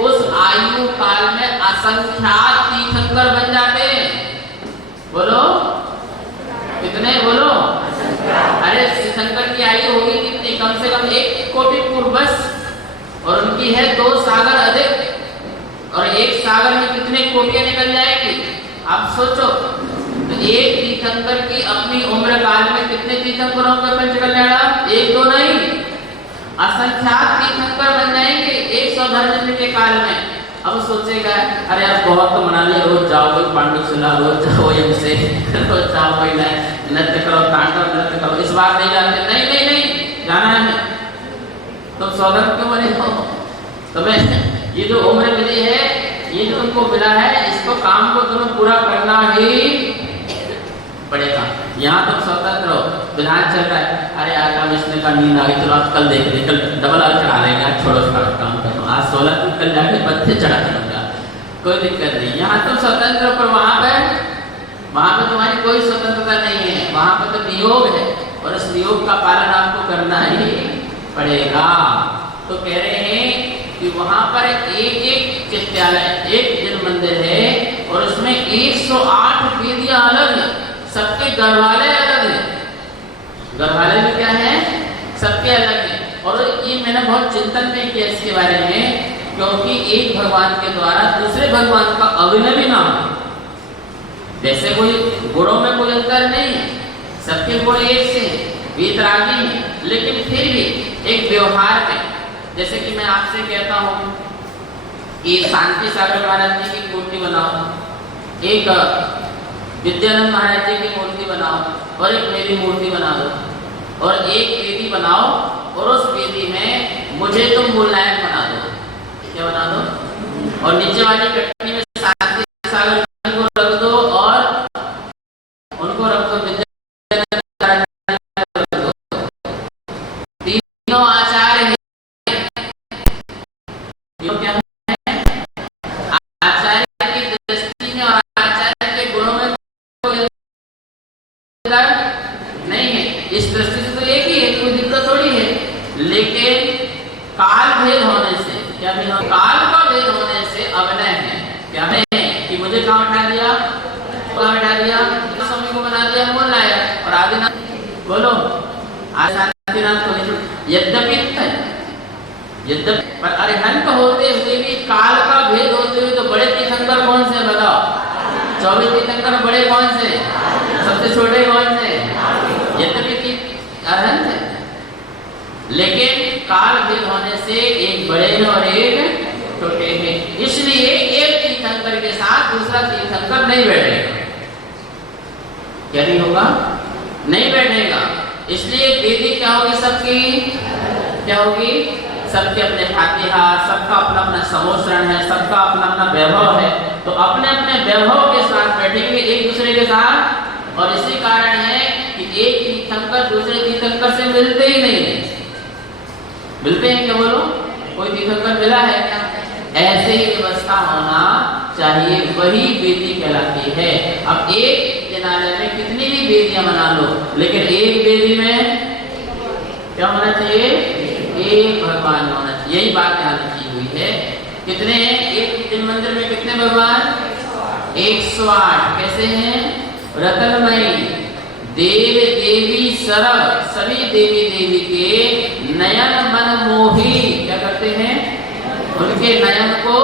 उस आयु काल में असंख्यात तीर्थंकर बन जाते हैं। बोलो कितने? बोलो। अरे तीर्थंकर की आयु होगी कितनी? कम से कम 1 कोटि पूर्व बस, और उनकी है 2 सागर अधिक, और एक सागर में कितने कोटियां निकल जाएगी आप सोचो। तो एक तीर्थंकर की अपनी उम्र काल में कितने तीर्थंकरों का पंचकल्याण? 1-2 नहीं, असंख्यात तीर्थंकर बन जाएंगे एक स्वधर्म के काल में। अब सोचेगा अरे यार बहुत तो मना लिया, रोज जाओ कोई पांडुशिला, रोज जाओ यमसे, रोज जाओ कोई नृत्य करो, तांडव नृत्य करो, इस बार नहीं जाते। नहीं नहीं नहीं जाना है। तुम स्वधर्म क्यों बने हो? तुम्हें ये जो उम्र मिली है, ये जो तुमको मिला है, इसको काम को तुम्हें पूरा करना ही पड़ेगा। यहाँ तुम स्वतंत्र हो, विधान चल रहा है, अरे आज हम इसने का नींद आ गई, चलो आप कल देख लें, कल डबल आग चढ़ा लेंगे, आज छोड़ो सारा काम करो, आज 16 दिन, कल जाके 32 चढ़ा दूंगा, कोई दिक्कत नहीं। यहाँ तुम स्वतंत्र, पर वहाँ पे तुम्हारी कोई स्वतंत्रता नहीं है, वहाँ पे तो नियोग है और इस नियोग का पालन आपको करना ही पड़ेगा। तो कह रहे हैं कि वहाँ पर एक चित्यालय, एक जन मंदिर है और उसमें 108 वेदियां अलग है, सबके गर्भालय अलग है। गर्भालय में क्या है? सबके अलग है। और ये मैंने बहुत चिंतन में किया इसके बारे में, क्योंकि एक भगवान के द्वारा दूसरे भगवान का अभिनवी नाम है। जैसे कोई गुणों में कोई अंतर नहीं है, सबके गुण एक से वीतरागी है, लेकिन फिर भी एक व्यवहार में, जैसे कि मैं आपसे कहता हूँ कि शांति सागर महाराज जी की मूर्ति बनाओ, एक विद्यानंद महाराज जी की मूर्ति बनाओ और एक मेरी मूर्ति बना दो, और एक वेदी बनाओ और उस वेदी में मुझे तुम मूलनायक बना दो। क्या बना दो? और नीचे वाली कटनी में शांति सागर को रख दो और उनको रख दो, तीनों आचार्य हैं, लेकिन काल भेद होने से क्या भेद हो? काल का भेद होने से अभिनय है। क्या है कि मुझे कहाँ बैठा दिया, कहाँ बैठा दिया, स्वामी को बना दिया, मोल लाया और आदिनाथ बोलो आदिनाथ को नहीं। यद्यपि पर अरिहंत होते हुए भी काल का भेद होते हुए तो बड़े तीर्थंकर कौन से बताओ? 24 तीर्थंकर बड़े कौन से, सबसे छोटे कौन से? यद्यपि अरिहंत है, लेकिन काल भेद होने से एक बड़े हैं और एक छोटे हैं, इसलिए एक तीर्थंकर के साथ दूसरा तीर्थंकर नहीं बैठेगा। क्या नहीं होगा? नहीं बैठेगा। इसलिए वेदी क्या होगी? सबकी क्या होगी? सबके अपने फातिहा, सबका अपना अपना समोसरण है, सबका अपना अपना वैभव है, तो अपने अपने वैभव के साथ बैठेंगे एक दूसरे के साथ। और इसी कारण है कि एक तीर्थंकर दूसरे तीर्थंकर से मिलते ही नहीं है। मिलते हैं क्या? बोलो, कोई तीर्थंकर मिला है क्या? ऐसे ही व्यवस्था होना चाहिए, वही वेदी कहलाती है। अब एक जनालय में कितनी भी वेदियां बना लो, लेकिन एक वेदी में क्या होना चाहिए? एक भगवान होना चाहिए। यही बात यहाँ लिखी हुई है। कितने हैं? एक दिन मंदिर में कितने भगवान? 108। कैसे हैं? रतनमयी, देव देवी सरव, सभी देवी देवी के नयन मन मोही क्या करते हैं? उनके नयन को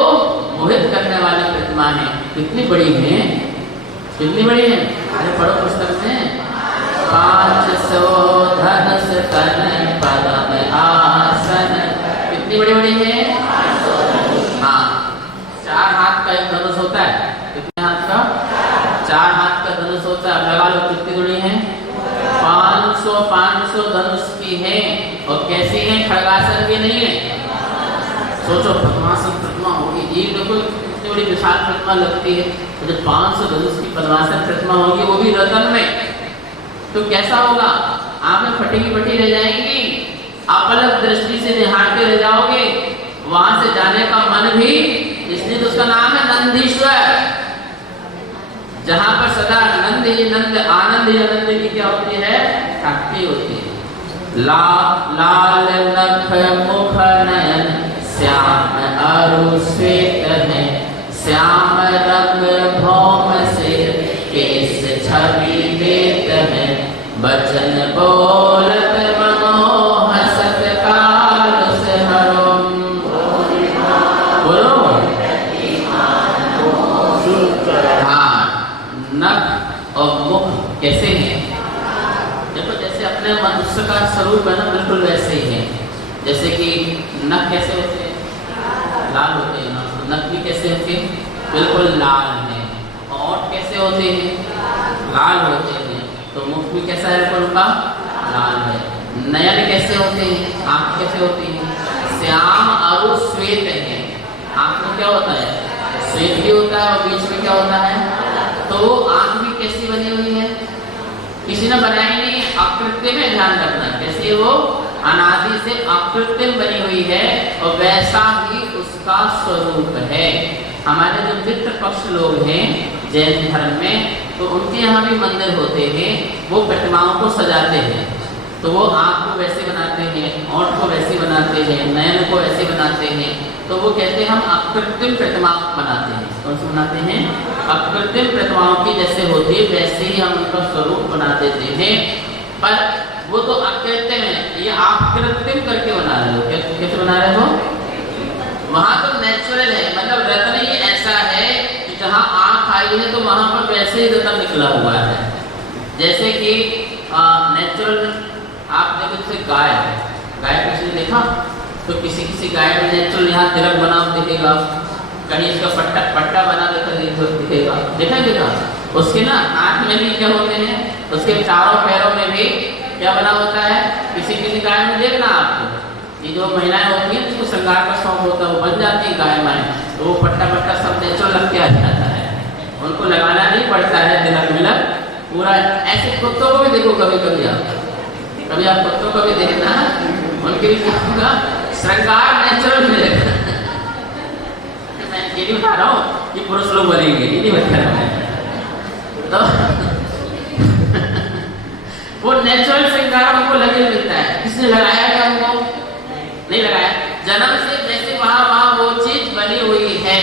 मोहित करने वाली प्रतिमा है। कितनी बड़ी है? कितनी बड़ी है? अरे पढ़ो पुस्तक में। 500 धनुष तन पदम आसन। कितनी बड़ी बड़ी है? हाँ, 4 हाथ का एक धनुष होता है। कितने हाथ का? 4 हाथ का धनुष होता है। लगा लो कितनी बड़ी है? 500 धनुष की है। और कैसी है? खड़गासन की नहीं है। सोचो पद्मासन प्रतिमा होगी, ये देखो कितनी बड़ी विशाल प्रतिमा लगती है। तो जब 500 धनुष की पद्मासन प्रतिमा होगी, वो भी रतन में, तो कैसा होगा? आंखें फटी फटी रह जाएंगी, अपलक दृष्टि से निहारते रह जाओगे, वहां से जाने का मन भी। इसलिए तो उसका नाम है नंदीश्वर, जहां पर सदा नंद ही नंद, आनंद ही आनंद की क्या होती है? प्राप्ति होती है। लाल नख मुख नयन श्याम अरु श्वेत है, श्याम रंग भौम से केस छवि वेत है, बचन बोलत मनोह सत्काल से हरोम। बोलो हाँ, नख और मुख कैसे हैं? देखो जैसे अपने मनुष्य का स्वरूप है ना, बिल्कुल वैसे ही है। जैसे कि नख कैसे होते हैं? लाल होते हैं ना, नख भी कैसे होते हैं? बिल्कुल लाल है। और कैसे होते हैं? लाल होते हैं। तो मुख भी कैसा है? उनका लाल है। नयन कैसे होते हैं? आंख कैसे होती है? श्याम अरु श्वेत है। आंख में क्या होता है? श्वेत भी होता है और बीच में क्या होता है? तो आंख भी कैसी बनी हुई है? किसी ने बनाई नहीं, आकृति में ध्यान रखना। कैसे? वो अनादि से आकृति बनी हुई है और वैसा ही उसका स्वरूप है। हमारे जो मित्र पक्ष लोग हैं जैन धर्म में, तो उनके यहाँ भी मंदिर होते हैं, वो प्रतिमाओं को सजाते हैं। तो वो आँख को वैसे बनाते हैं, होंठ को वैसे बनाते हैं, नयन को वैसे बनाते हैं। तो वो कहते हैं हम अकृत्रिम प्रतिमा बनाते हैं। कौन सी बनाते हैं? अकृत्रिम प्रतिमाओं की जैसे होती है वैसे ही हम उनका स्वरूप बना देते हैं। पर वो तो अकृत्रिम है, ये आप कृत्रिम करके बना रहे हो। कैसे बना रहे हो? वहाँ तो नेचुरल है, मतलब रत्न ही ऐसा है कि जहाँ आँख आई है तो वहाँ पर वैसे ही रत्न निकला हुआ है। जैसे कि नेचुरल आप देखो, जैसे गाय किसी ने देखा तो किसी गाय में नेचुरल यहाँ तिलक बना दिखेगा, कहीं इसका पट्टा बना दिखेगा। देखा उसके ना आँख में भी क्या होते हैं, उसके चारों पैरों में भी क्या बना होता है। किसी गाय में देखना आपको, ये जो महिलाएं होती हैं जिसको श्रृंगार का शौक होता है वो बन जाती है गाय माए, तो वो पट्टा सब नेचुरल लग के आ जाता है, उनको लगाना नहीं पड़ता है तिलक मिलक पूरा। ऐसे कुत्तों को भी देखो, कभी आप कुत्तों को भी देखना, उनके भी श्रृंगार नेचुरल मिलेगा। मैं ये नहीं बता रहा हूँ कि पुरुष लोग बनेंगे, ये नहीं बता रहा हूँ। तो वो नेचुरल श्रृंगार उनको लगे मिलता है। किसने लगाया क्या उनको? नहीं लगाया। जन्म से जैसे वहाँ वो चीज बनी हुई है,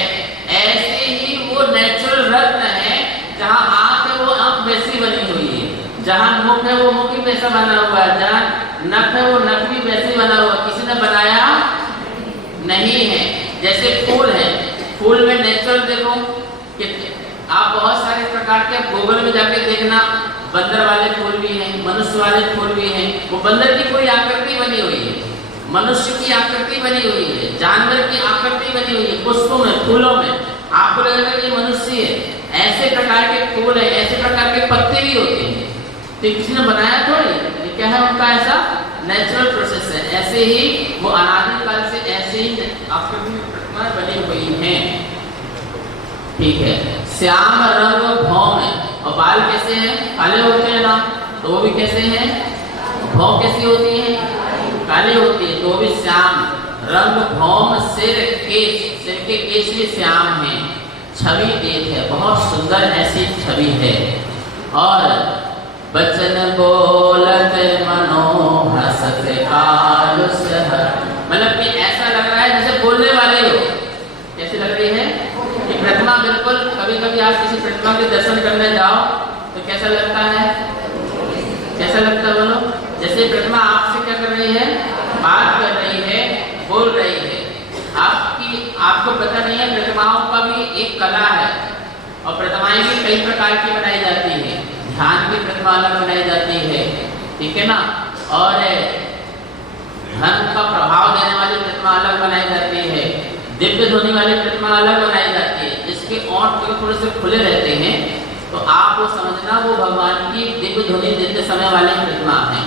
ऐसे ही वो नेचुरल रत्न है। जहाँ आंख है वो आंख वैसी बनी हुई है, जहाँ मुख है वो मुख ही वैसा बना हुआ है, जहाँ नख है वो नख भी वैसे बना हुआ, किसी ने बनाया नहीं है। जैसे फूल है, फूल में नेचुरल देखो कि आप बहुत सारे प्रकार के गूगल में जाके देखना, बंदर वाले फूल भी हैं, मनुष्य वाले फूल भी हैं। वो बंदर की कोई आकृति बनी हुई है, मनुष्य की आकृति बनी हुई है, जानवर की आकृति बनी हुई है, पुष्पों में, फूलों में आपको लगेगा ये मनुष्य है। ऐसे प्रकार के फूल है, ऐसे प्रकार के पत्ते भी होते हैं, तो किसी ने बनाया थोड़ी, ये क्या है उनका ऐसा नेचुरल प्रोसेस है। ऐसे ही वो अनादिकाल से ऐसे ही आकृति प्रतिमाएं बनी हुई हैं। ठीक है, श्याम रंग भौम है, और बाल कैसे हैं? काले होते हैं ना, तो वो भी कैसे हैं? भौं कैसी होती है? काली होती है, तो भी श्याम रंग भौम। सिर के केश भी श्याम है। छवि एक है, बहुत सुंदर ऐसी छवि है। और बचन बोलत मनो हसत कालुस हर, मतलब कि ऐसा लग रहा है जैसे बोलने वाले हो। कैसी लग रही है कि प्रतिमा बिल्कुल, कभी कभी आप किसी प्रतिमा के दर्शन करने जाओ तो कैसा लगता है? कैसा लगता है बोलो? जैसे प्रतिमा आपसे क्या कर रही है? बात कर रही है, बोल रही है। आपको पता नहीं है, प्रतिमाओं का भी एक कला है, और प्रतिमाएं भी कई प्रकार की बनाई जाती है। ध्यान की प्रतिमा अलग बनाई जाती है, ठीक है ना, और धन का प्रभाव देने वाली प्रतिमा अलग बनाई जाती है, दिव्य ध्वनि वाली प्रतिमा अलग बनाई जाती है। जिसके ओंठ थोड़े से खुले रहते हैं तो आप वो समझना वो भगवान की दिव्य ध्वनि देते समय वाली प्रतिमा है,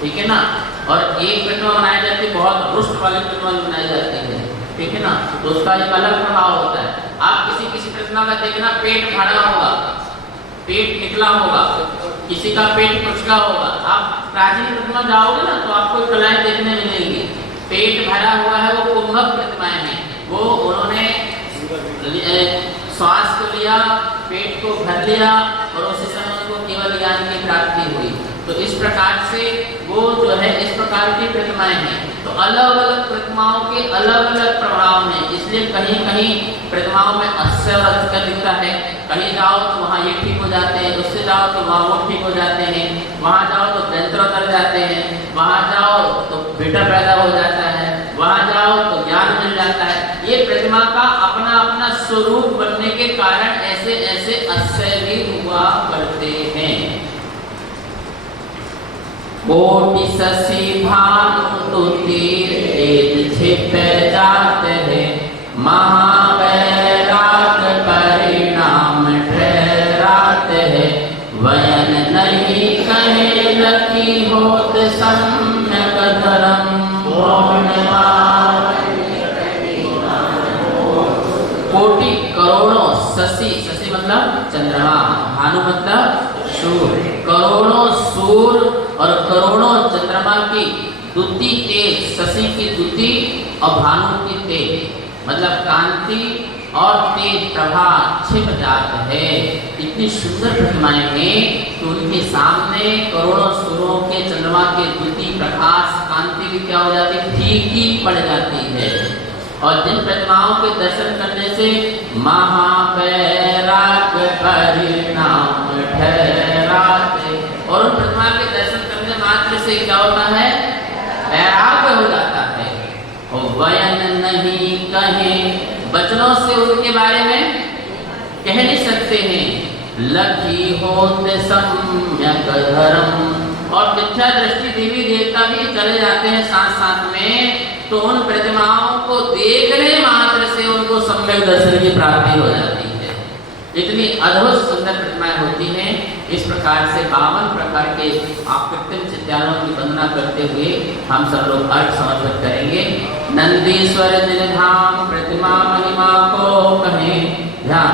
ठीक है ना। और एक प्रतिमा बनाई जाती है, बहुत रुष्ट वाली प्रतिमा बनाई जाती है, ठीक है ना, तो उसका एक अलग प्रभाव होता है। आप किसी प्रतिमा का देखना, पेट भरा होगा, पेट निकला होगा, किसी का पेट कुचका होगा। आप प्राचीन प्रतिमा जाओगे ना तो आपको कलाएं देखने मिलेंगी। पेट भरा हुआ है, वो कुंभक प्रतिमाएं हैं, वो उन्होंने श्वास को लिया, पेट को भर लिया, और उसी समय उनको केवल ज्ञान की प्राप्ति हुई। तो इस प्रकार से वो जो है इस प्रकार की प्रतिमाएं हैं। तो अलग अलग प्रतिमाओं के अलग अलग प्रभाव हैं, इसलिए कहीं कहीं प्रतिमाओं में अस्यवत का दिखता है, कहीं जाओ तो वहाँ ये ठीक हो जाते हैं, उससे जाओ तो वहाँ वो ठीक हो जाते हैं, वहाँ जाओ तो दंत्र कर जाते हैं, वहाँ जाओ तो बेटा पैदा हो जाता है, वहाँ जाओ तो ज्ञान मिल जाता है। ये प्रतिमा का अपना अपना स्वरूप बनने के कारण ऐसे ऐसे अस्य भी हुआ करते हैं। कोटि शशि भानु तुतीर तेज छिप जाते हैं, महावैराग परिणाम ठहराते हैं। वयन नहीं कहे लकी होत सम्यक धर्म, कोटि करोड़ों, शशि शशि मतलब चंद्रमा, भानु मतलब सूर्य, करोड़ों सूर्य और करोड़ों चंद्रमा की द्युति तेज, शशि की द्युति और भानु की तेज मतलब कांति और तेज प्रभा छिप जाता है। इतनी सुंदर प्रतिमाएं हैं कि उनके सामने करोड़ों सूर्यों के चंद्रमा के द्युति प्रकाश कांति भी क्या हो जाती है? फीकी पड़ जाती है। और जिन प्रतिमाओं के दर्शन करने से महावैराग परिणाम ठहराते, और उन प्रतिमा के दर्शन करने मात्र से क्या होता है? वैराग्य हो जाता है। और वयन नहीं कहे, वचनों से उनके बारे में कह नहीं सकते हैं। लकी होते सम्यक धर्म, और मिथ्या दृष्टि देवी देवता भी चले जाते हैं साथ साथ में, तो उन प्रतिमाओं को देखने मात्र से उनको सम्यक दर्शन की प्राप्ति हो जाती है। इतनी अद्भुत सुंदर प्रतिमाएं होती हैं। इस प्रकार से 52 प्रकार के आकृतिम चित्रों की वंदना करते हुए हम सब लोग अर्घ समर्पित करेंगे। नंदीश्वर जिन धाम प्रतिमा महिमा को कहें, ध्यान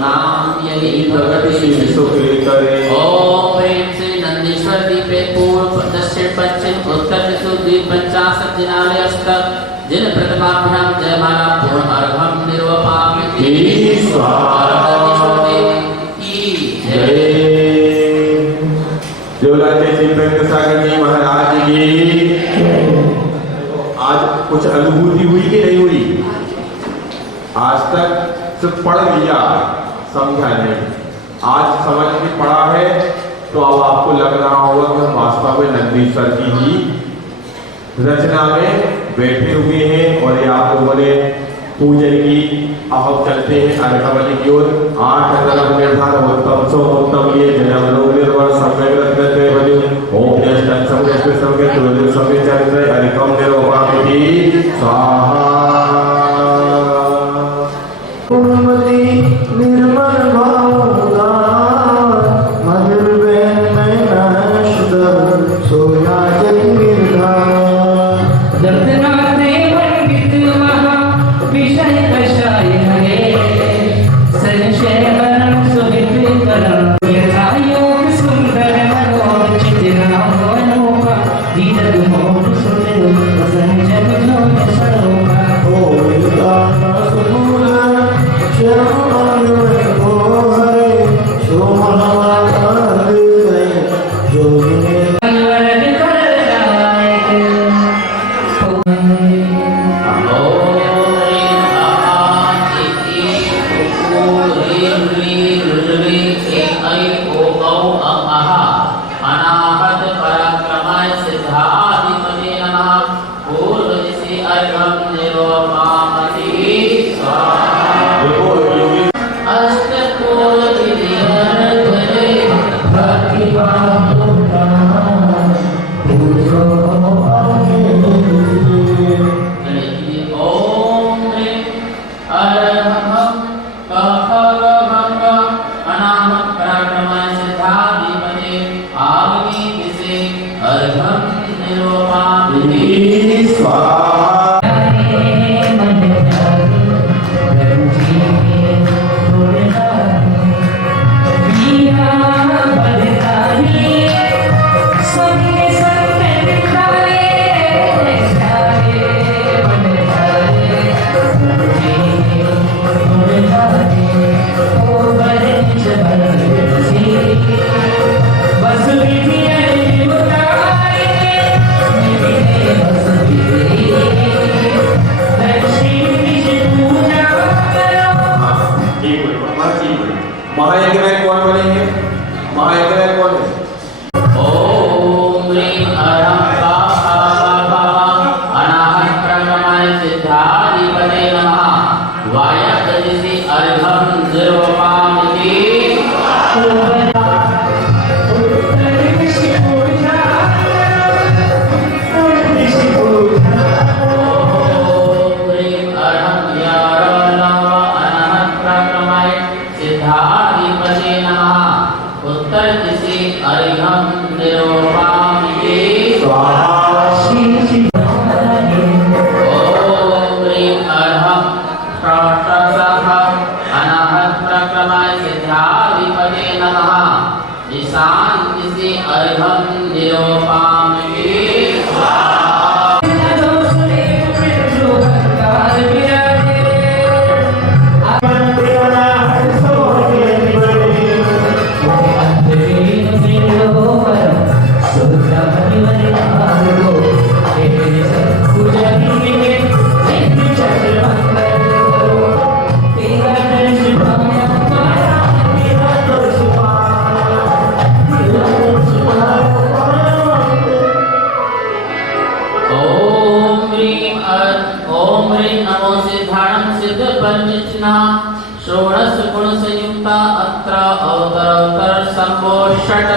नाम यही प्रगति सुख करे। ओम प्रेम से नंदीश्वर दीपे पूर्व दक्षिण पश्चिम उत्तर दिशु द्वीप 50 जिनालय अस्तक जिन प्रतिमाभ्याम जयमाला पूर्ण अर्घम निर्वपामि की देवराज श्री सागर जी महाराज की। कुछ अनुभूति हुई कि नहीं हुई? आज तक सिर्फ पढ़ लिया, समझा नहीं। आज समझ के पढ़ा है तो अब आपको लग रहा होगा कि हम वास्तव में नंदीश्वर की ही रचना में बैठे हुए हैं। और ये आप लोगों ने पूजन की, अब हम चलते हैं अर्घावली की ओर। 8 अगर निर्धार उत्तम सो उत्तम ये जन्म लोग निर्वाण सम्यक रत्नते बलियो ओम यष्टन समयस्ते समगे तुलसी समय चरित्र अर्घम निर्वापति स्वाहा। पूर्णमति निर्मल भावना मधुर बेन में नष्ट सोया जग निर्धार दत्तनाथे पंडित महा विषय कषाय हरे संशय हरण सुहित करण यथा योग सुंदर मनोचित राम मनोका दीन मोह सुन संजन जोन सरोका महायज्ञ में कौन बनेंगे? महायज्ञ में कौन है? ओम ह्रीं अनाहत प्रगमाय सिद्धाधिपते नमः वायव्यदिशि अर्घं निरूपयामि। षोडश गुण संयुक्ता अत्र अवतर संभो षट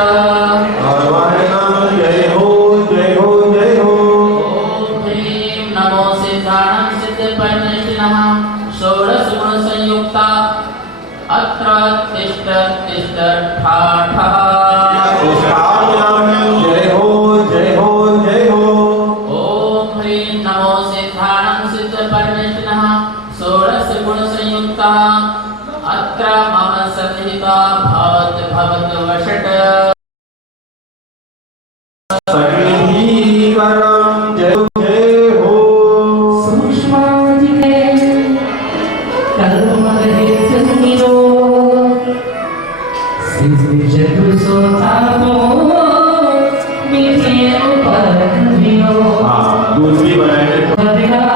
हमारे नाम जय हो जय हो जय हो। ओम ह्रीं नमो सिद्धाणं सिद्धपरिनिष्ठिनः षोडश गुण संयुक्ता अत्र तिष्ठ तिष्ठ ठा ठा। जय हो जय हो जय हो। ओम ह्रीं नमो सिद्धाणं सिद्धपरिनिष्ठिनः षोडश गुण संयुक्ता अत्र मम सन्निहिता भवत भवत वषट। सन्निधिकरणं जय जय हो। सूक्ष्माधिके कर्मरहितनिरो सिद्धि चतुसोतापो मिथे उपरधियो। हाँ दूसरी बनाएंगे।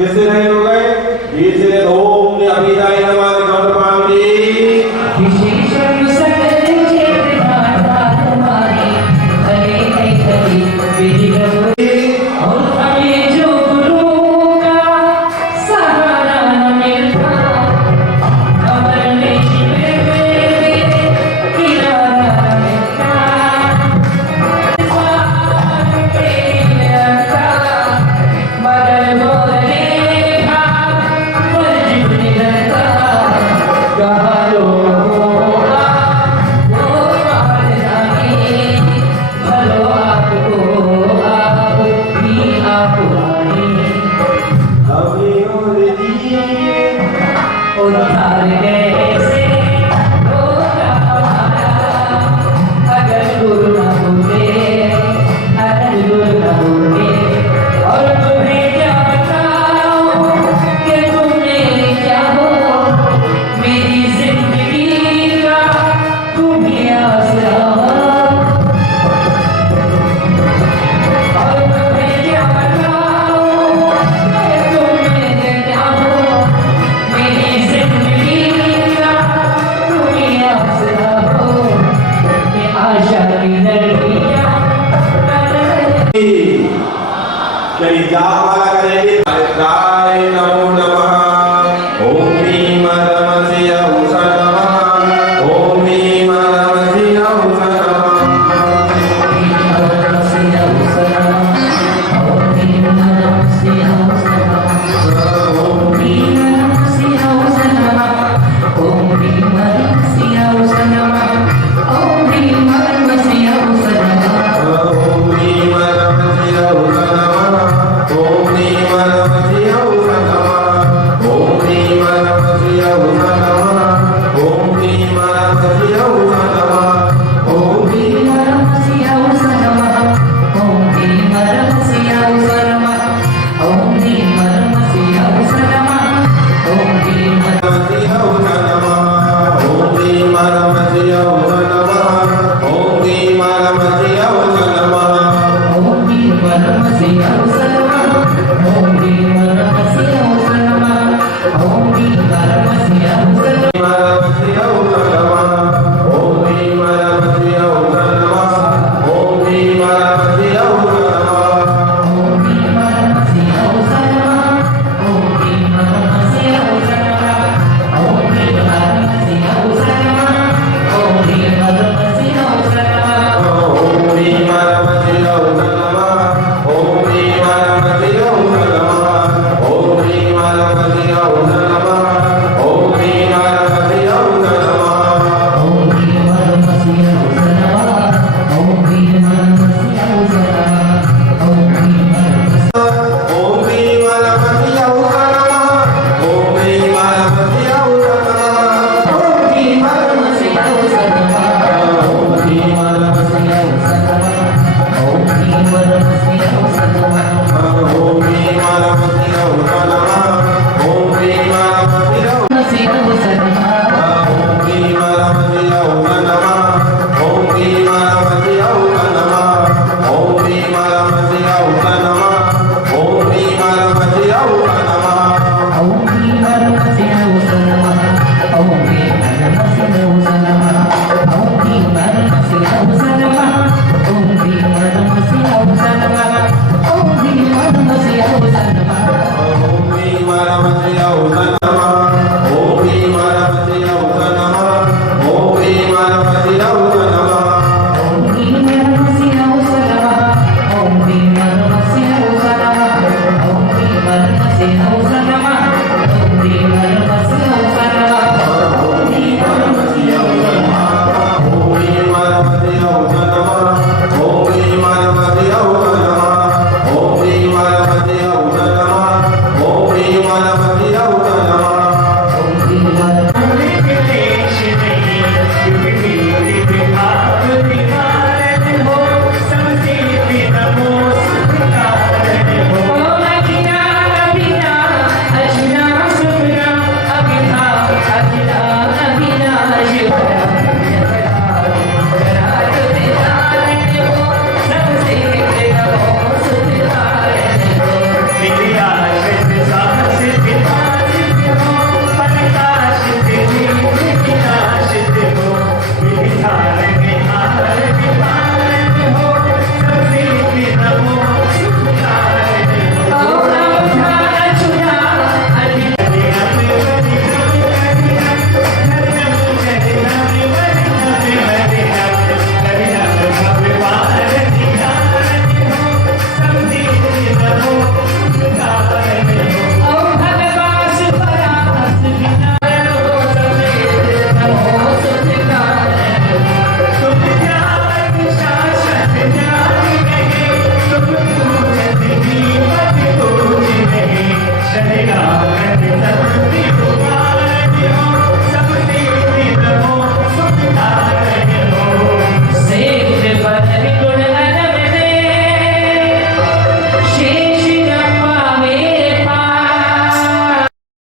किससे नहीं हो गए? इसलिए ओम ने अभिदाय नमः गौर पांगी विशेषण सकल चेतना तुम्हारी हरे हरे विधि और हमें जो गुरु का सहारा न मिलता अमर में मेरे किनारा मिलता मगर बोलने का फर्ज नहीं रहता कहा लो वो बात जाने भलो आपको आप भी आप हमें और दिए उधार कैसे होगा हमारा अगर गुरु न होंगे अगर गुरु न होंगे और तुम्हें क्या बताऊं कि तुम मेरे क्या हो मेरी जिंदगी का तुम ही आसरा हो और तुम्हें क्या बताऊं कि तुम मेरे क्या हो मेरी जिंदगी का तुम ही आसरा हो मैं आशा की लड़कियां कहीं जाप वाला करेंगे गाय नमो